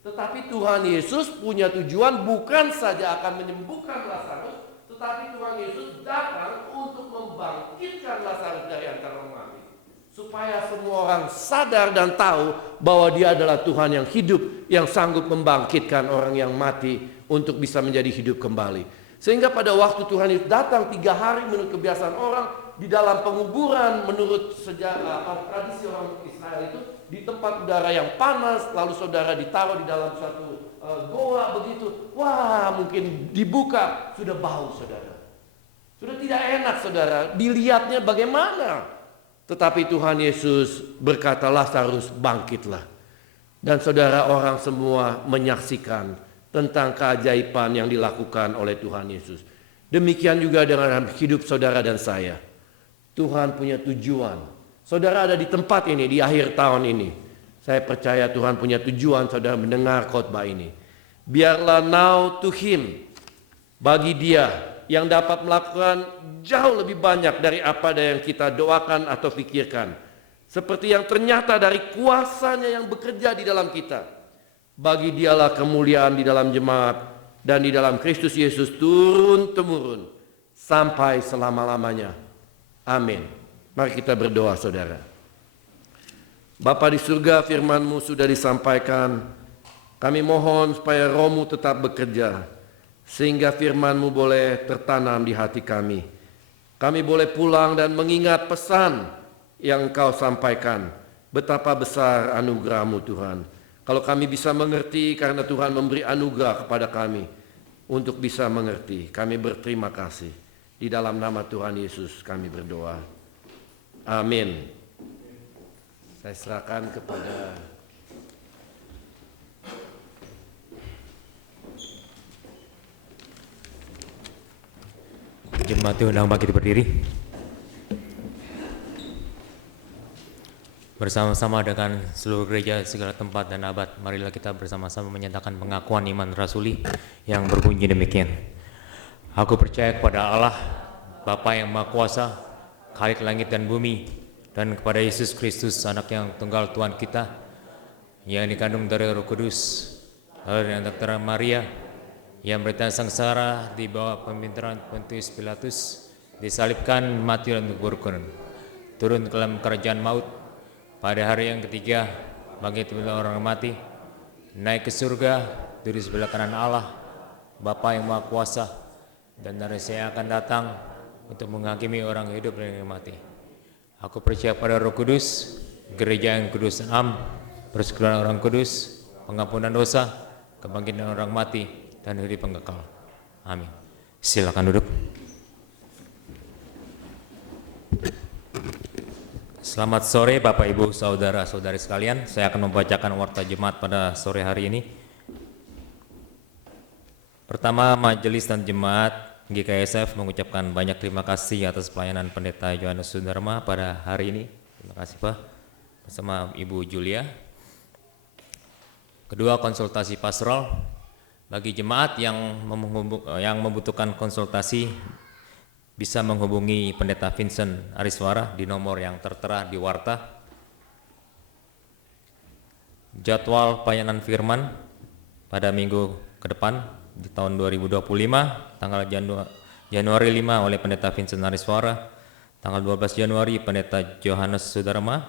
Tetapi Tuhan Yesus punya tujuan, bukan saja akan menyembuhkan Lazarus, tetapi Tuhan Yesus datang untuk membangkitkan Lazarus dari antara orang mati, supaya semua orang sadar dan tahu bahwa Dia adalah Tuhan yang hidup, yang sanggup membangkitkan orang yang mati untuk bisa menjadi hidup kembali. Sehingga pada waktu Tuhan Yesus datang 3 hari menurut kebiasaan orang, di dalam penguburan menurut sejarah tradisi orang Israel itu, di tempat udara yang panas, lalu saudara ditaruh di dalam suatu goa begitu. Wah, mungkin dibuka, sudah bau saudara, sudah tidak enak saudara, dilihatnya bagaimana. Tetapi Tuhan Yesus berkata, Lazarus bangkitlah. Dan saudara, orang semua menyaksikan tentang keajaiban yang dilakukan oleh Tuhan Yesus. Demikian juga dengan hidup saudara dan saya. Tuhan punya tujuan. Saudara ada di tempat ini di akhir tahun ini. Saya percaya Tuhan punya tujuan saudara mendengar khotbah ini. Biarlah now to Him, bagi Dia yang dapat melakukan jauh lebih banyak dari apa yang kita doakan atau pikirkan. Seperti yang ternyata dari kuasanya yang bekerja di dalam kita. Bagi Dialah kemuliaan di dalam jemaat dan di dalam Kristus Yesus turun-temurun sampai selama-lamanya. Amin. Mari kita berdoa saudara. Bapa di surga, firman-Mu sudah disampaikan. Kami mohon supaya Roh-Mu tetap bekerja, sehingga firman-Mu boleh tertanam di hati kami. Kami boleh pulang dan mengingat pesan yang Engkau sampaikan. Betapa besar anugerah-Mu Tuhan. Kalau kami bisa mengerti karena Tuhan memberi anugerah kepada kami untuk bisa mengerti, kami berterima kasih. Di dalam nama Tuhan Yesus kami berdoa. Amin. Saya serahkan kepada jemaat diundang bangkit berdiri. Bersama-sama dengan seluruh gereja segala tempat dan abad, marilah kita bersama-sama menyatakan pengakuan iman rasuli yang berbunyi demikian. Aku percaya kepada Allah, Bapa yang Maha Kuasa, Khalik langit dan bumi, dan kepada Yesus Kristus, anak yang tunggal Tuhan kita, yang dikandung dari Roh Kudus, dari anak terang Maria, yang bertahan sengsara di bawah pemerintahan Pontius Pilatus, disalibkan, mati dan dikuburkan, turun ke dalam kerajaan maut, pada hari yang ketiga bangkit dari orang mati, naik ke surga, duduk di sebelah kanan Allah, Bapa yang Maha Kuasa, dan dari saya akan datang untuk menghakimi orang hidup dan yang mati. Aku percaya pada Roh Kudus, gereja yang kudus dan am, persekutuan orang kudus, pengampunan dosa, kebangkitan orang mati, dan hidup yang kekal. Amin. Silakan duduk. Selamat sore Bapak Ibu Saudara-saudari sekalian. Saya akan membacakan warta jemaat pada sore hari ini. Pertama, majelis dan jemaat GKSF mengucapkan banyak terima kasih atas pelayanan Pendeta Yohanes Sudarma pada hari ini. Terima kasih Pak, bersama Ibu Julia. Kedua, konsultasi pastoral. Bagi jemaat yang membutuhkan konsultasi bisa menghubungi Pendeta Vincent Ariswara di nomor yang tertera di warta. Jadwal pelayanan firman pada minggu ke depan di tahun 2025, tanggal Januari 5 oleh Pendeta Vincent Ariswara, tanggal 12 Januari Pendeta Yohanes Sudarma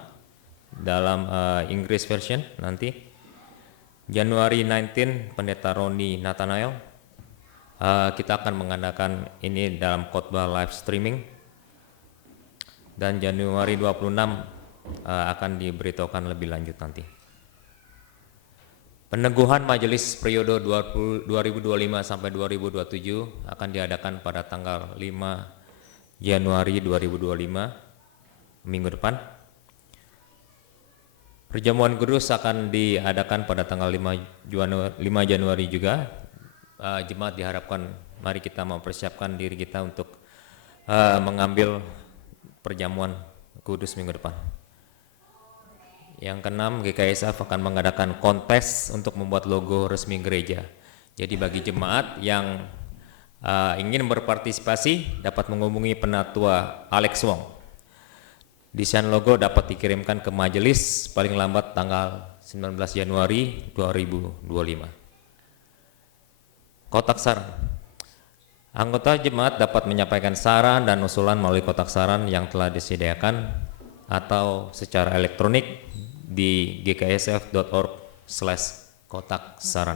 dalam English version nanti. Januari 19 Pendeta Roni Nathanael. Kita akan mengadakan ini dalam khotbah live streaming. Dan Januari 26 akan diberitahukan lebih lanjut nanti. Peneguhan majelis periode 2025 sampai 2027 akan diadakan pada tanggal 5 Januari 2025 minggu depan. Perjamuan kudus akan diadakan pada tanggal 5 Januari juga. Jemaat diharapkan mari kita mempersiapkan diri kita untuk mengambil perjamuan kudus minggu depan. Yang keenam, GKSF akan mengadakan kontes untuk membuat logo resmi gereja. Jadi bagi jemaat yang ingin berpartisipasi dapat menghubungi Penatua Alex Wong. Desain logo dapat dikirimkan ke majelis paling lambat tanggal 19 Januari 2025. Kotak saran. Anggota jemaat dapat menyampaikan saran dan usulan melalui kotak saran yang telah disediakan atau secara elektronik di gksf.org/kotak saran.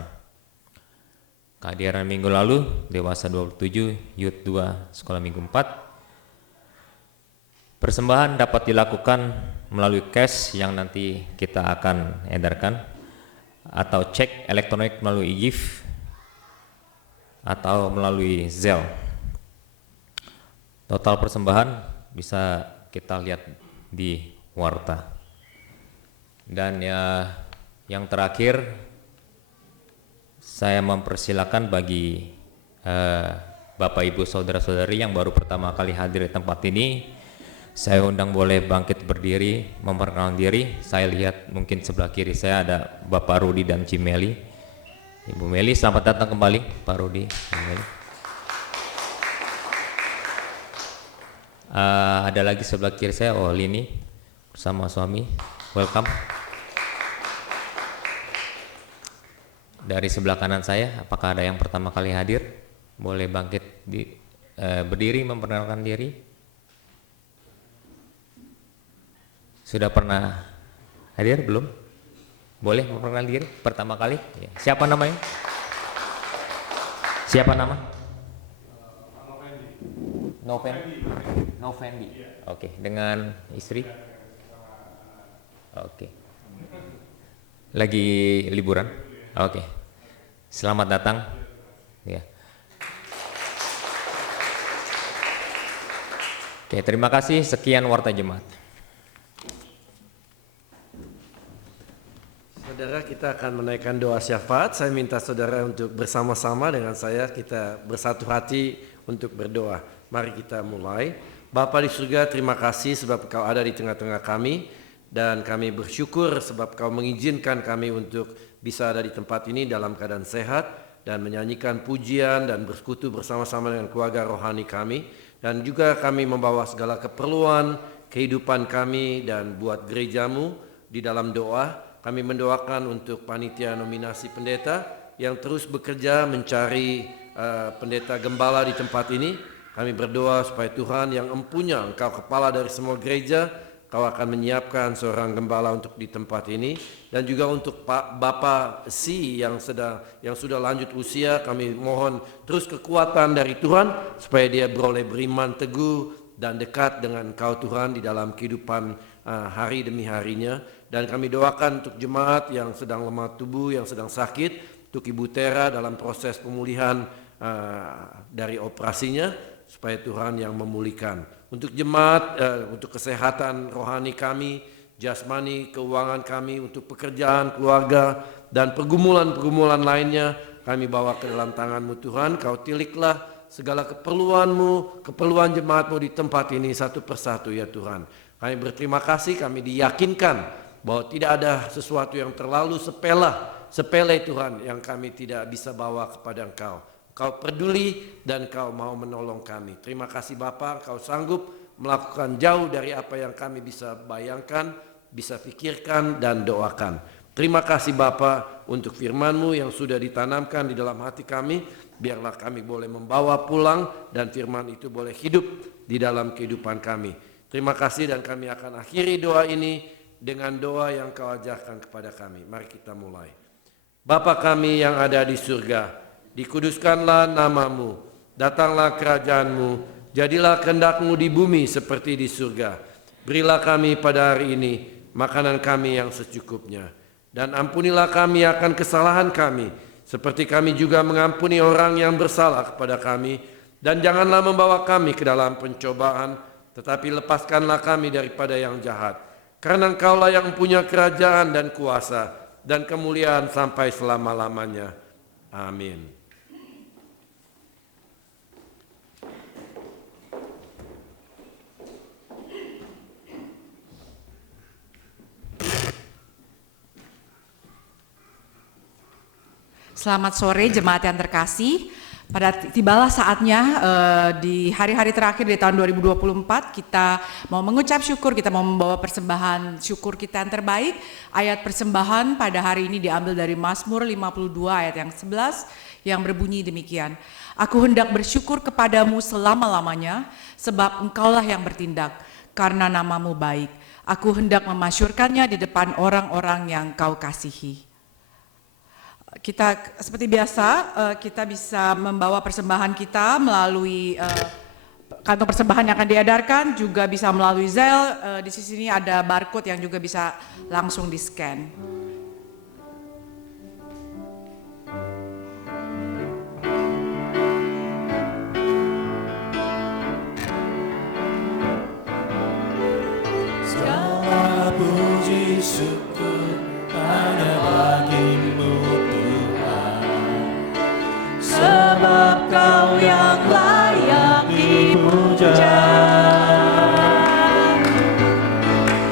Kehadiran minggu lalu, dewasa 27, youth 2, sekolah minggu 4. Persembahan dapat dilakukan melalui cash yang nanti kita akan edarkan, atau cek elektronik melalui e-gift, atau melalui Zelle. Total persembahan bisa kita lihat di warta. Dan ya, yang terakhir, saya mempersilakan bagi Bapak Ibu Saudara-saudari yang baru pertama kali hadir di tempat ini, saya undang boleh bangkit berdiri, memperkenalkan diri. Saya lihat mungkin sebelah kiri saya ada Bapak Rudi dan Cimeli. Ibu Meli, selamat datang kembali Pak Rudi. Ada lagi sebelah kiri saya, Lini bersama suami. Welcome. Dari sebelah kanan saya, apakah ada yang pertama kali hadir? Boleh bangkit berdiri, memperkenalkan diri. Sudah pernah hadir belum? Boleh memperkenalkan diri pertama kali? Ya. Siapa namanya? Siapa nama? Novendi. Oke, dengan istri? Oke. Lagi liburan? Oke. Selamat datang. Ya. Oke, terima kasih. Sekian warta jemaat. Saudara, kita akan menaikkan doa syafaat. Saya minta saudara untuk bersama-sama dengan saya, kita bersatu hati untuk berdoa. Mari kita mulai. Bapa di surga, terima kasih sebab Kau ada di tengah-tengah kami, dan kami bersyukur sebab Kau mengizinkan kami untuk bisa ada di tempat ini dalam keadaan sehat dan menyanyikan pujian dan bersekutu bersama-sama dengan keluarga rohani kami, dan juga kami membawa segala keperluan kehidupan kami dan buat gerejamu di dalam doa. Kami mendoakan untuk panitia nominasi pendeta yang terus bekerja mencari pendeta gembala di tempat ini. Kami berdoa supaya Tuhan yang empunya, Engkau kepala dari semua gereja, Kau akan menyiapkan seorang gembala untuk di tempat ini. Dan juga untuk Bapak Si yang sudah lanjut usia, kami mohon terus kekuatan dari Tuhan supaya dia beroleh beriman teguh dan dekat dengan Kau Tuhan di dalam kehidupan hari demi harinya. Dan kami doakan untuk jemaat yang sedang lemah tubuh, yang sedang sakit, untuk Ibu Tera dalam proses pemulihan dari operasinya, supaya Tuhan yang memulihkan. Untuk jemaat, untuk kesehatan rohani kami, jasmani, keuangan kami, untuk pekerjaan, keluarga, dan pergumulan-pergumulan lainnya, kami bawa ke dalam tangan-Mu Tuhan. Kau tiliklah segala keperluan-Mu, keperluan jemaat-Mu di tempat ini satu persatu ya Tuhan. Kami berterima kasih, kami diyakinkan bahwa tidak ada sesuatu yang terlalu sepele Tuhan yang kami tidak bisa bawa kepada Engkau. Kau peduli dan Kau mau menolong kami. Terima kasih Bapa, Kau sanggup melakukan jauh dari apa yang kami bisa bayangkan, bisa pikirkan dan doakan. Terima kasih Bapa untuk firman-Mu yang sudah ditanamkan di dalam hati kami. Biarlah kami boleh membawa pulang dan firman itu boleh hidup di dalam kehidupan kami. Terima kasih dan kami akan akhiri doa ini dengan doa yang Kau ajarkan kepada kami. Mari kita mulai. Bapa kami yang ada di surga, dikuduskanlah nama-Mu, datanglah kerajaan-Mu, jadilah kehendak-Mu di bumi seperti di surga. Berilah kami pada hari ini makanan kami yang secukupnya. Dan ampunilah kami akan kesalahan kami, seperti kami juga mengampuni orang yang bersalah kepada kami. Dan janganlah membawa kami ke dalam pencobaan, tetapi lepaskanlah kami daripada yang jahat. Karena Engkaulah yang punya kerajaan dan kuasa dan kemuliaan sampai selama-lamanya. Amin. Selamat sore jemaat yang terkasih. Tibalah saatnya di hari-hari terakhir di tahun 2024 kita mau mengucap syukur, kita mau membawa persembahan syukur kita yang terbaik. Ayat persembahan pada hari ini diambil dari Mazmur 52 ayat yang 11 yang berbunyi demikian. Aku hendak bersyukur kepadamu selama-lamanya sebab Engkaulah yang bertindak karena namamu baik. Aku hendak memasyurkannya di depan orang-orang yang Kau kasihi. Kita seperti biasa kita bisa membawa persembahan kita melalui kantong persembahan yang akan diedarkan, juga bisa melalui Zelle. Di sini ada barcode yang juga bisa langsung di-scan. Segala puji syukur hanya bagi-Mu, sebab Kau yang layak dipuja.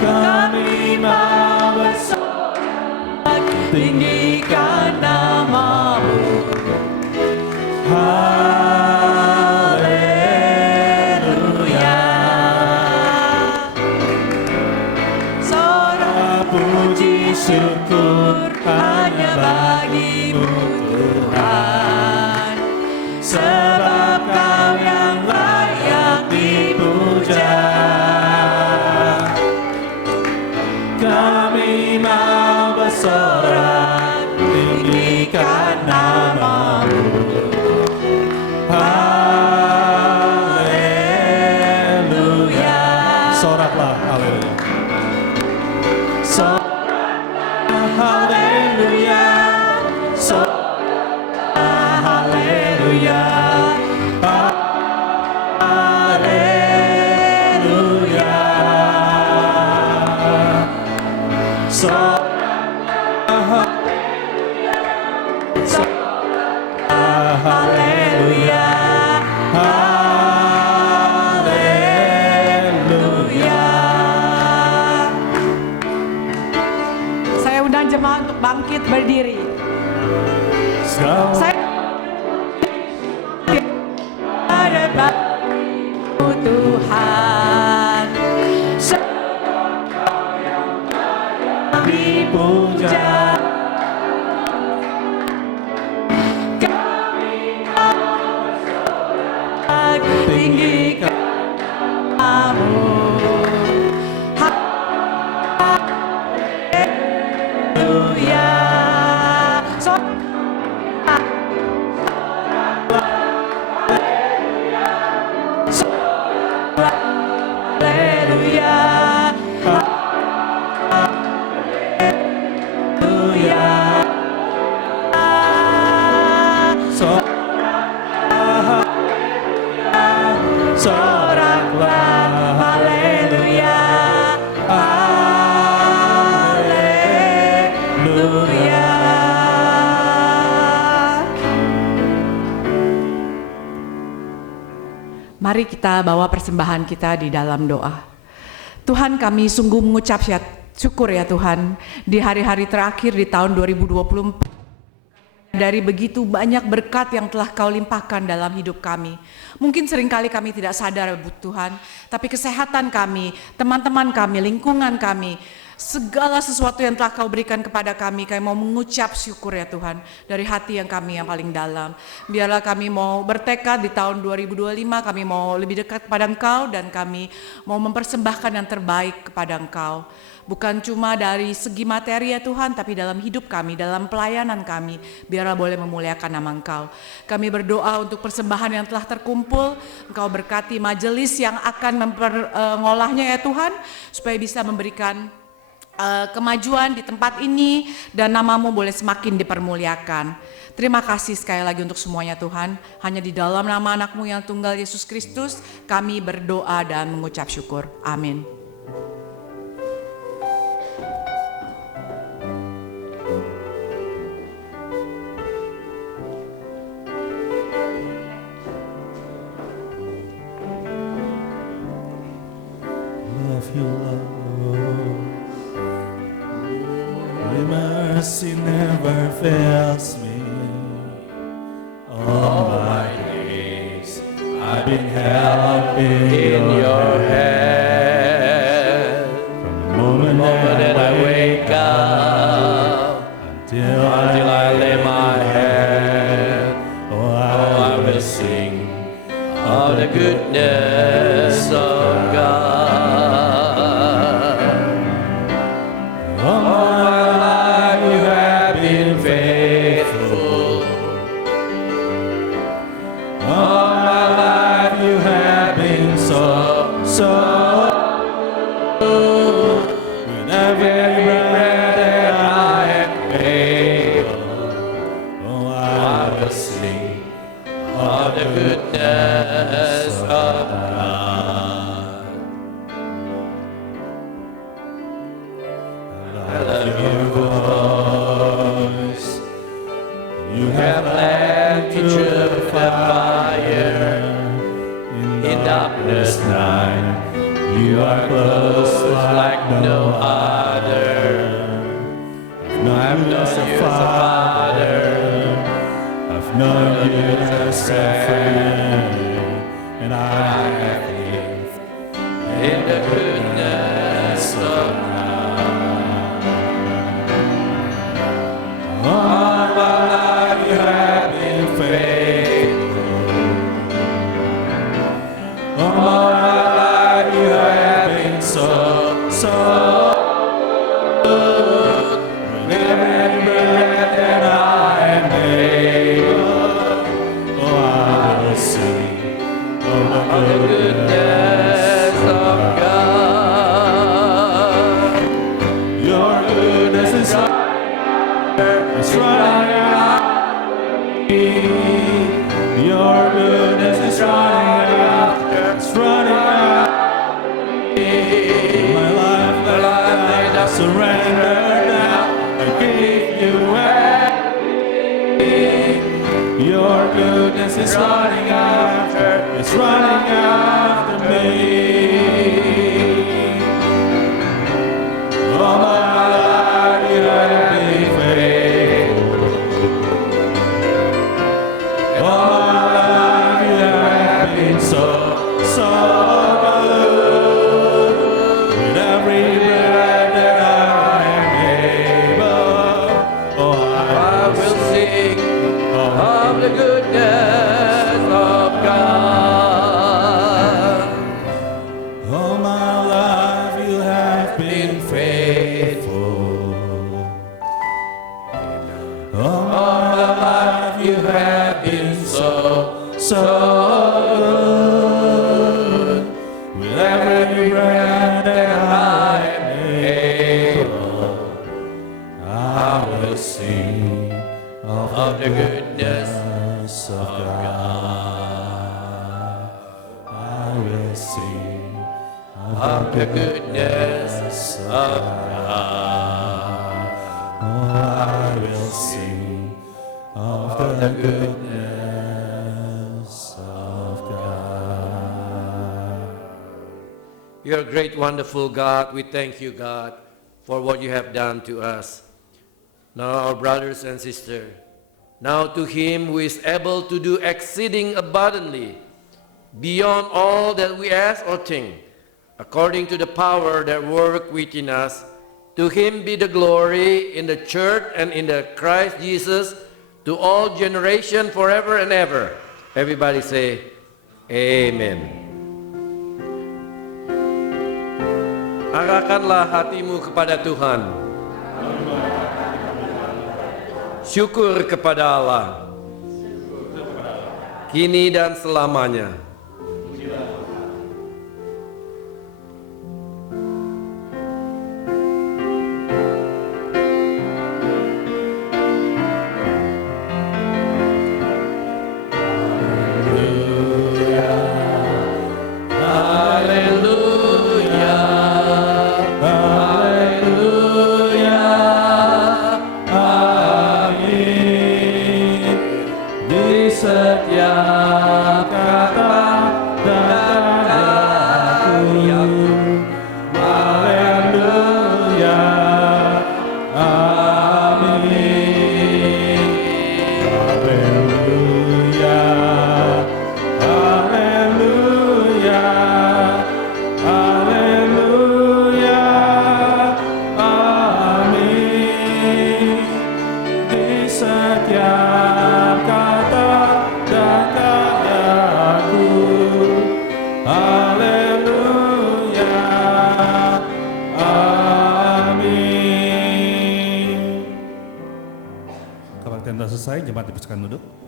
Kami mau bersorak Tinggikan nama-Mu. Haleluya. Sorak Puji syukur hanya bagi-Mu Tuhan, sebab Kau yang layak dipuja. kami mau bersorak tinggikan nama-Mu. Haleluya. Soraklah, haleluya. Soraklah, haleluya. Soraklah, haleluya. Haleluya. Soraklah, haleluya. Haleluya. Saya undang jemaat untuk bangkit berdiri. Segala Saya ada bagi-Mu Tuhan, dipuja. tinggikan nama-Mu. Haleluya. Haleluya. Mari kita bawa persembahan kita di dalam doa. Tuhan, kami sungguh mengucap syukur ya Tuhan, di hari-hari terakhir di tahun 2024. Dari begitu banyak berkat yang telah Kau limpahkan dalam hidup kami. Mungkin seringkali kami tidak sadar Tuhan, tapi kesehatan kami, teman-teman kami, lingkungan kami, segala sesuatu yang telah Kau berikan kepada kami mau mengucap syukur ya Tuhan, dari hati yang kami yang paling dalam. Biarlah kami mau bertekad di tahun 2025, kami mau lebih dekat kepada Engkau, dan kami mau mempersembahkan yang terbaik kepada Engkau. Bukan cuma dari segi materi ya Tuhan, tapi dalam hidup kami, dalam pelayanan kami, biarlah boleh memuliakan nama Engkau. Kami berdoa untuk persembahan yang telah terkumpul, Engkau berkati majelis yang akan mengolahnya ya Tuhan, supaya bisa memberikan kemajuan di tempat ini, dan nama-Mu boleh semakin dipermuliakan. Terima kasih sekali lagi untuk semuanya Tuhan. Hanya di dalam nama anak-Mu yang tunggal Yesus Kristus, kami berdoa dan mengucap syukur. Amin. Love you, Lord. Your mercy never fails me. All my days I've been held in your hand. From the moment that I wake up until I lay my head, oh, I will sing of the goodness of God. All my life you have been faithful. All my life you have been so good. With every breath that I am able, oh, I will sing of the goodness of God. I love your voice. You have led me through the fire. In darkness night, you are close like no other. I've known you as a father. I've known you as a friend, and I have lived in the goodness of God. All my life you have been faithful. All my life you have been so good. With every breath that I am able, oh, I will sing of the goodness of God. Your goodness is running after me. Your goodness is running after me. My life I surrender now. I give you everything. Your goodness is running after me. All my life you have been faithful. All my life you have been so good. With every breath that I am able, oh, I will sing of the goodness of God. All my life you have been faithful. All my life you have been so good. With every breath that I am able, I will sing of the goodness of God. I will sing of the goodness of God. Oh, I will sing of the goodness of God. You're a great, wonderful God. We thank you, God, for what you have done to us. Now, our brothers and sisters, now to him who is able to do exceeding abundantly, beyond all that we ask or think, according to the power that works within us, to him be the glory in the church and in the Christ Jesus, to all generation forever and ever. Everybody say, Amen. Arahkanlah hatimu kepada Tuhan. Syukur kepada Allah. Kini dan selamanya. Setiap kata dan karyaku, haleluya, amin, haleluya, haleluya, haleluya, amin. Di setiap kata dan karyaku, haleluya, amin. Kebaktian sudah selesai, jemaat dipersilakan duduk.